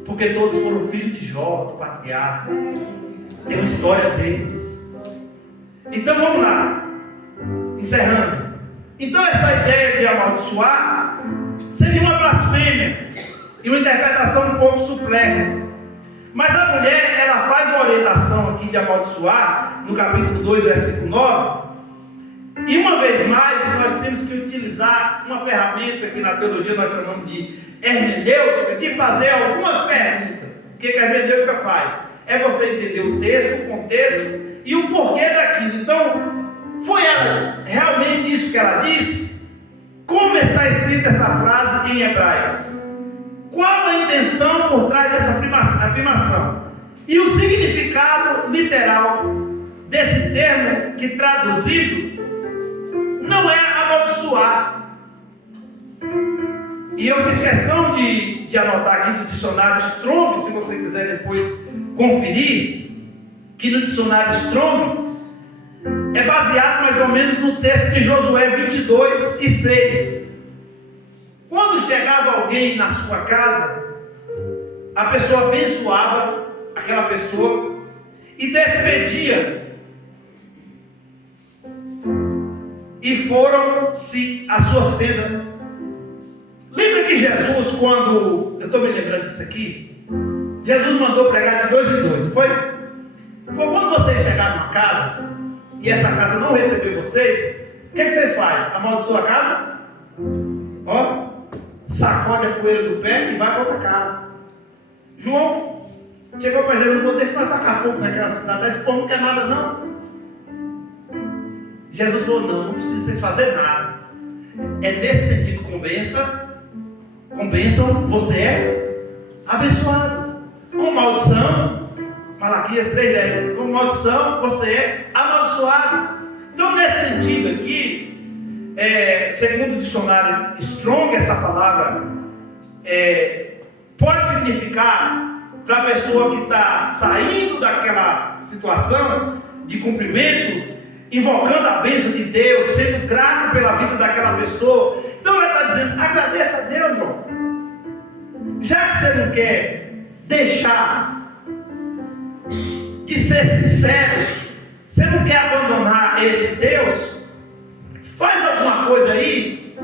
Porque todos foram filhos de Jó, do patriarca. Tem uma história deles. Então vamos lá, encerrando. Então essa ideia de amaldiçoar seria uma blasfêmia e uma interpretação um pouco suplexa. Mas a mulher, ela faz uma orientação aqui de amaldiçoar, no capítulo 2, versículo 9, E uma vez mais, nós temos que utilizar uma ferramenta que na teologia nós chamamos de hermenêutica, de fazer algumas perguntas. O que a hermenêutica faz? É você entender o texto, o contexto e o porquê daquilo. Então, foi ela realmente isso que ela disse? Como está escrita essa frase em hebraico? Qual a intenção por trás dessa afirmação? E o significado literal desse termo, que traduzido não é amaldiçoar. E eu fiz questão de anotar aqui do dicionário Strong, se você quiser depois conferir, que no dicionário Strong é baseado mais ou menos no texto de Josué 22:6. Quando chegava alguém na sua casa, a pessoa abençoava aquela pessoa e despedia. E foram-se as suas tendas. Lembra que Jesus, quando, eu estou me lembrando disso aqui, Jesus mandou pregar de 2 em 2, não foi? Foi quando vocês chegaram numa casa, e essa casa não recebeu vocês, o que vocês fazem? Amaldiçoa a casa? Ó, sacode a poeira do pé e vai para outra casa. João chegou para Jesus, não deixa nós tacar fogo naquela cidade, esse povo não quer nada não. Jesus falou, não precisa vocês fazerem nada. É nesse sentido, com bênção você é abençoado. Com maldição, Malaquias 3:10, com maldição você é amaldiçoado. Então, nesse sentido aqui, segundo o dicionário Strong, essa palavra pode significar para a pessoa que está saindo daquela situação de cumprimento, invocando a bênção de Deus, sendo grato pela vida daquela pessoa. Então ela está dizendo, agradeça a Deus, João. Já que você não quer deixar de ser sincero, você não quer abandonar esse Deus, faz alguma coisa aí,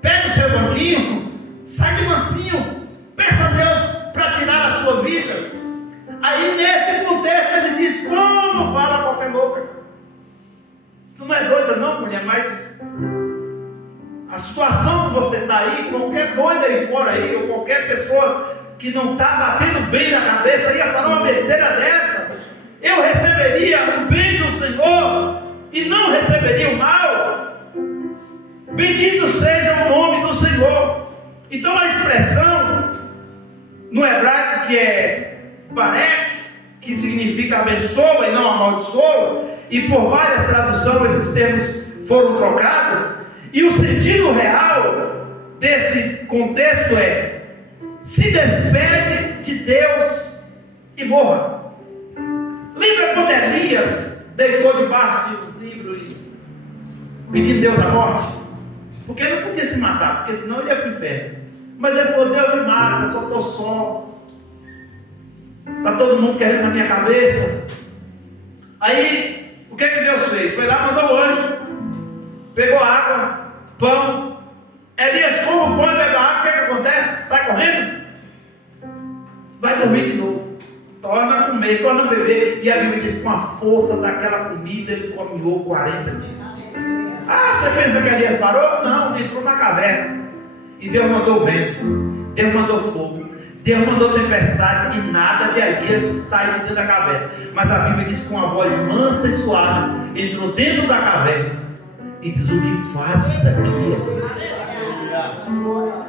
pega o seu banquinho, sai de mansinho, peça a Deus para tirar a sua vida. Aí nesse contexto ele diz, como fala qualquer louca. Tu não é doida não, mulher, mas a situação que você está aí, qualquer doida aí fora aí, ou qualquer pessoa que não está batendo bem na cabeça, ia falar uma besteira dessa, eu receberia o bem do Senhor e não receberia o mal. Bendito seja o nome do Senhor. Então a expressão no hebraico que é barek, que significa abençoa e não amaldiçoa, e por várias traduções esses termos foram trocados, e o sentido real desse contexto é: se despede de Deus e morra. Lembra quando Elias deitou debaixo de um zimbro e pedindo Deus a morte? Porque ele não podia se matar, porque senão ele ia para o inferno. Mas ele falou, Deus me mata, eu só estou só. Está todo mundo querendo na minha cabeça. Aí, o que Deus fez? Foi lá, mandou o anjo, pegou água, pão. Elias come o pão e bebe a água, o que acontece? Sai correndo, vai dormir de novo, torna a comer, torna a beber. E a Bíblia diz que com a força daquela comida ele caminhou 40 dias. Ah, você pensa que Elias parou? Não, ele entrou na caverna. E Deus mandou vento, Deus mandou fogo, Deus mandou tempestade, e nada de Elias sai de dentro da caverna. Mas a Bíblia diz que com uma voz mansa e suave entrou dentro da caverna e diz: o que fazes aqui?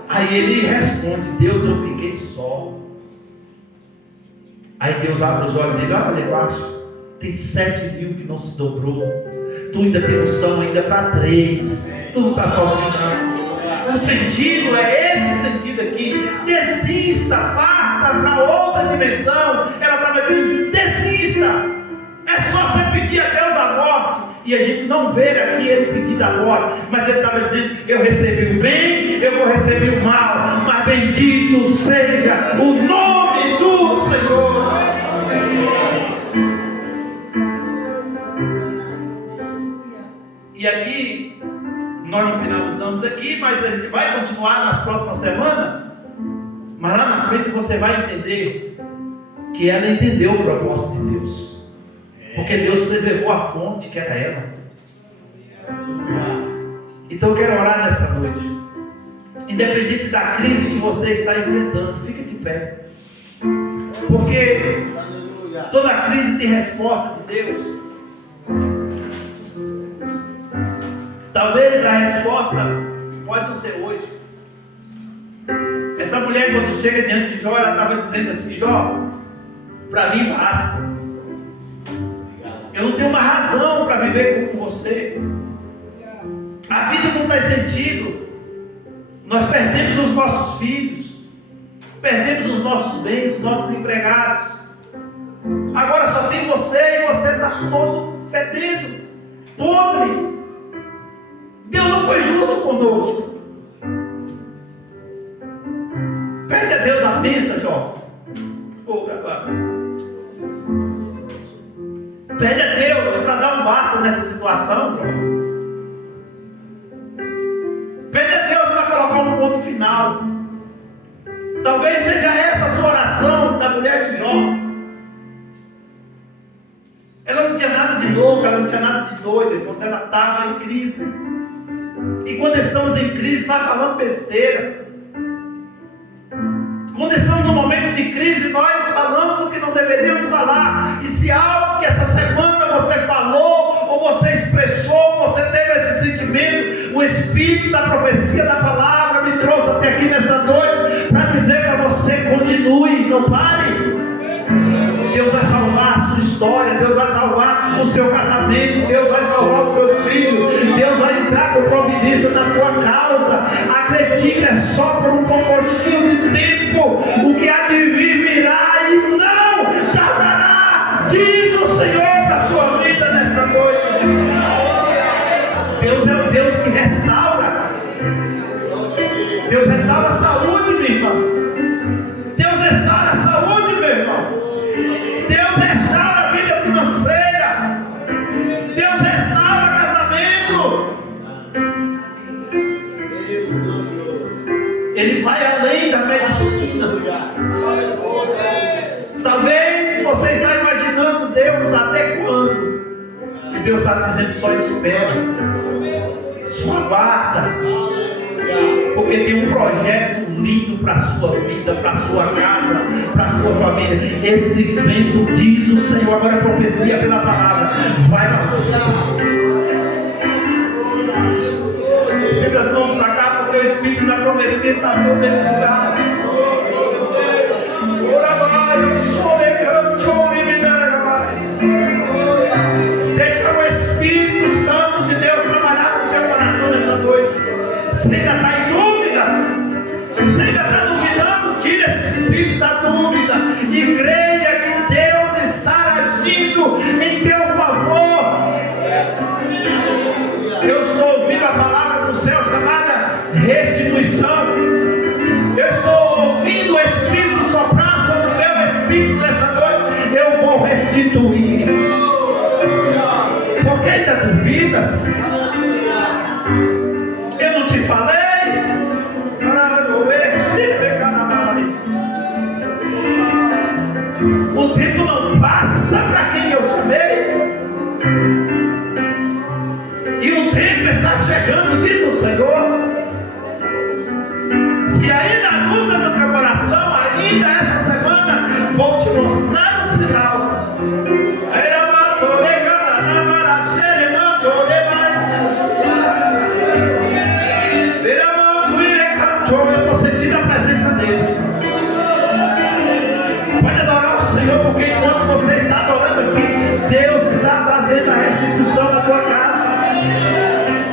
Aí ele responde: Deus, eu fiquei só. Aí Deus abre os olhos dele: olha embaixo, tem 7.000 que não se dobrou. Tu ainda tem unção ainda para 3. Tu não está sozinho não. O sentido é esse sentido aqui. Desista, parta para outra dimensão. Ela estava dizendo: desista. É só você pedir a Deus a morte. E a gente não vê aqui ele pedindo a morte, mas ele estava dizendo: eu recebi o bem, eu vou receber o mal, mas bendito seja o nome do Senhor. E aqui nós não finalizamos aqui, mas a gente vai continuar nas próximas semanas. Mas lá na frente você vai entender que ela entendeu o propósito de Deus, porque Deus preservou a fonte que era ela. Então eu quero orar nessa noite. Independente da crise que você está enfrentando, fique de pé. Porque toda crise tem resposta de Deus. Talvez a resposta pode não ser hoje. Essa mulher, quando chega diante de Jó, ela estava dizendo assim: Jó, para mim basta. Eu não tenho uma razão para viver com você. A vida não faz sentido. Nós perdemos os nossos filhos, perdemos os nossos bens, os nossos empregados. Agora só tem você e você está todo fedendo, podre. Deus não foi justo conosco. Pede a Deus a bênção, Jó. Pede a Deus para dar um basta nessa situação, Jó. Pede a Deus para colocar um ponto final. Talvez seja essa a sua oração da mulher de Jó. Ela não tinha nada de louca, ela não tinha nada de doida, irmãos. Ela estava em crise. E quando estamos em crise, nós falamos besteira. Quando estamos num momento de crise, nós falamos o que não deveríamos falar. E se algo que essa semana você falou, ou você expressou, você teve esse sentimento, o Espírito da profecia da palavra me trouxe até aqui nessa noite para dizer para você: continue, não pare. Deus vai salvar a sua história, Deus vai salvar o seu casamento, Deus vai salvar os seus filhos, Deus vai entrar com providência na tua causa. Acredite, é só por um pouquinho de tempo. O que há de vir virá e não tardará, diz o Senhor para a sua vida nessa noite. Deus é o Deus que restaura. Deus restaura a saúde, meu irmão. Deus restaura a saúde, meu irmão. Deus restaura a vida financeira. Deus restaura casamento. Ele vai além da medicina. Talvez você está imaginando Deus até quando? E Deus está dizendo: só espera, só aguarda, porque tem um projeto lindo para a sua vida, para a sua casa, para a sua família. Esse vento, diz o Senhor, agora é profecia pela palavra, vai passar. Estenda as mãos para cá, porque o Espírito da profecia está sobre esse lugar. Deixa o Espírito Santo de Deus trabalhar no seu coração nessa noite. Você ainda está em dúvida? Você ainda está duvidando? Tira esse espírito da dúvida e creia que Deus está agindo em teu favor. Eu estou ouvindo a palavra do céu chamada restituição. Eu estou ouvindo o Espírito soprar sobre o meu espírito nessa noite. Eu vou restituir. Por que ainda duvidas? Eu não te falei? O tempo não passa para quem eu chamei. E o tempo está chegando, diz o Senhor. Se ainda há dúvida no teu coração, ainda essa semana vou te mostrar um sinal. Eu estou sentindo a presença dele. Pode adorar o Senhor, porque enquanto você está adorando aqui, Deus está trazendo a restituição na tua casa.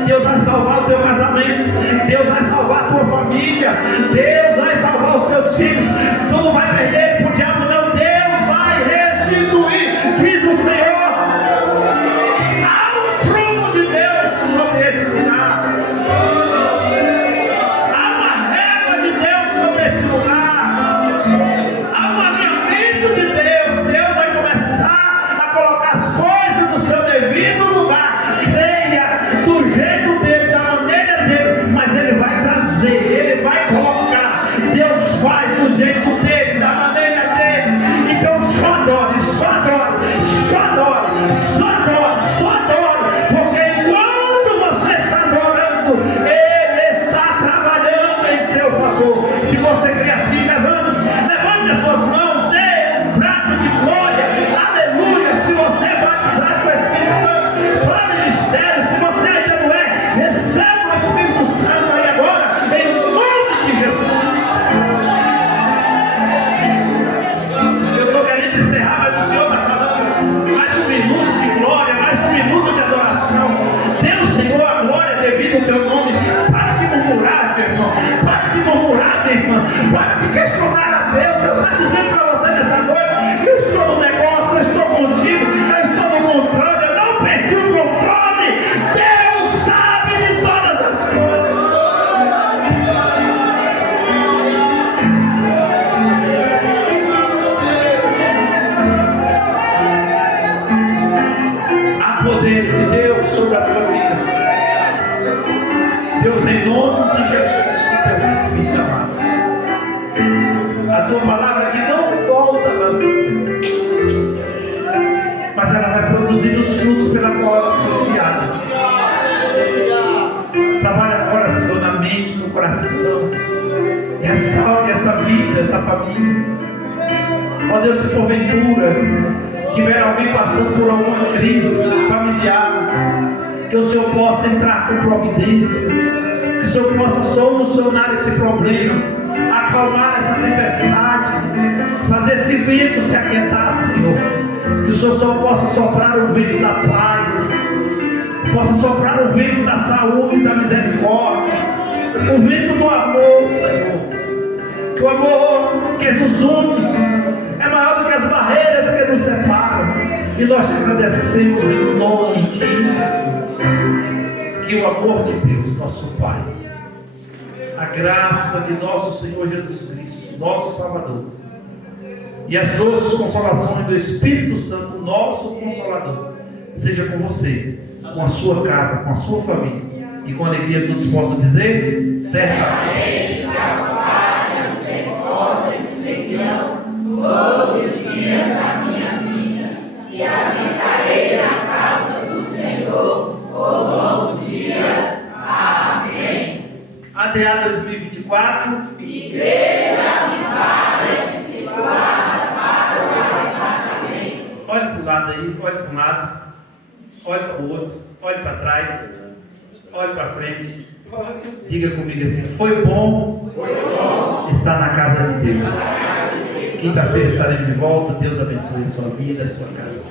Deus vai salvar o teu casamento. Deus vai salvar a tua família. Deus vai salvar os teus filhos. Tu não vai perder para o diabo, não. Deus vai restituir, diz o Senhor. Há um prumo de Deus sobre esse lugar. Há uma régua de Deus sobre esse lugar. Há um alinhamento de Deus. Deus vai começar a colocar as coisas no seu devido lugar. Creia do jeito dele, da maneira dele, mas ele vai trazer, ele vai colocar. Deus faz do jeito dele, da maneira dele. Então só adore, só adore, só adore, só adore, só adore, porque enquanto Pode questionar a Deus. Deus está dizendo para você nessa noite: eu estou no negócio, eu estou contigo, eu estou no controle, eu não perdi o controle. Deus sabe de todas as coisas. Há poder de Deus sobre a tua vida. Deus, em nome de Jesus, teu filho amado, a tua palavra que não volta vazia, mas ela vai produzir os frutos pela qual foi enviada. Trabalha agora, Senhor, na mente, no coração, restaure essa vida, essa família. Ó Deus, se porventura tiver alguém passando por alguma crise familiar, que o Senhor possa entrar com providência, que o Senhor possa solucionar esse problema, acalmar essa tempestade, fazer esse vento se aquietar, Senhor. Que o Senhor só possa soprar o vento da paz, possa soprar o vento da saúde e da misericórdia, o vento do amor, Senhor. Que o amor que nos une é maior do que as barreiras que nos separam. E nós te agradecemos em nome de Jesus. Que o amor de Deus, nosso Pai, a graça de nosso Senhor Jesus Cristo, nosso Salvador, e as doces consolações do Espírito Santo, nosso Consolador, seja com você, com a sua casa, com a sua família, e com alegria todos possam dizer: certamente que a bondade e a misericórdia me seguirão todos os dias da minha vida, e habitarei na casa do Senhor por longos dias. Amém. ADA 2024, Igreja Avivada discipulada para o arrebatamento. Olhe para o lado aí, olhe para um lado, olhe para o outro, olhe para trás, olhe para frente. Diga comigo assim: foi bom estar na casa de Deus. Quinta-feira estaremos de volta. Deus abençoe a sua vida, a sua casa.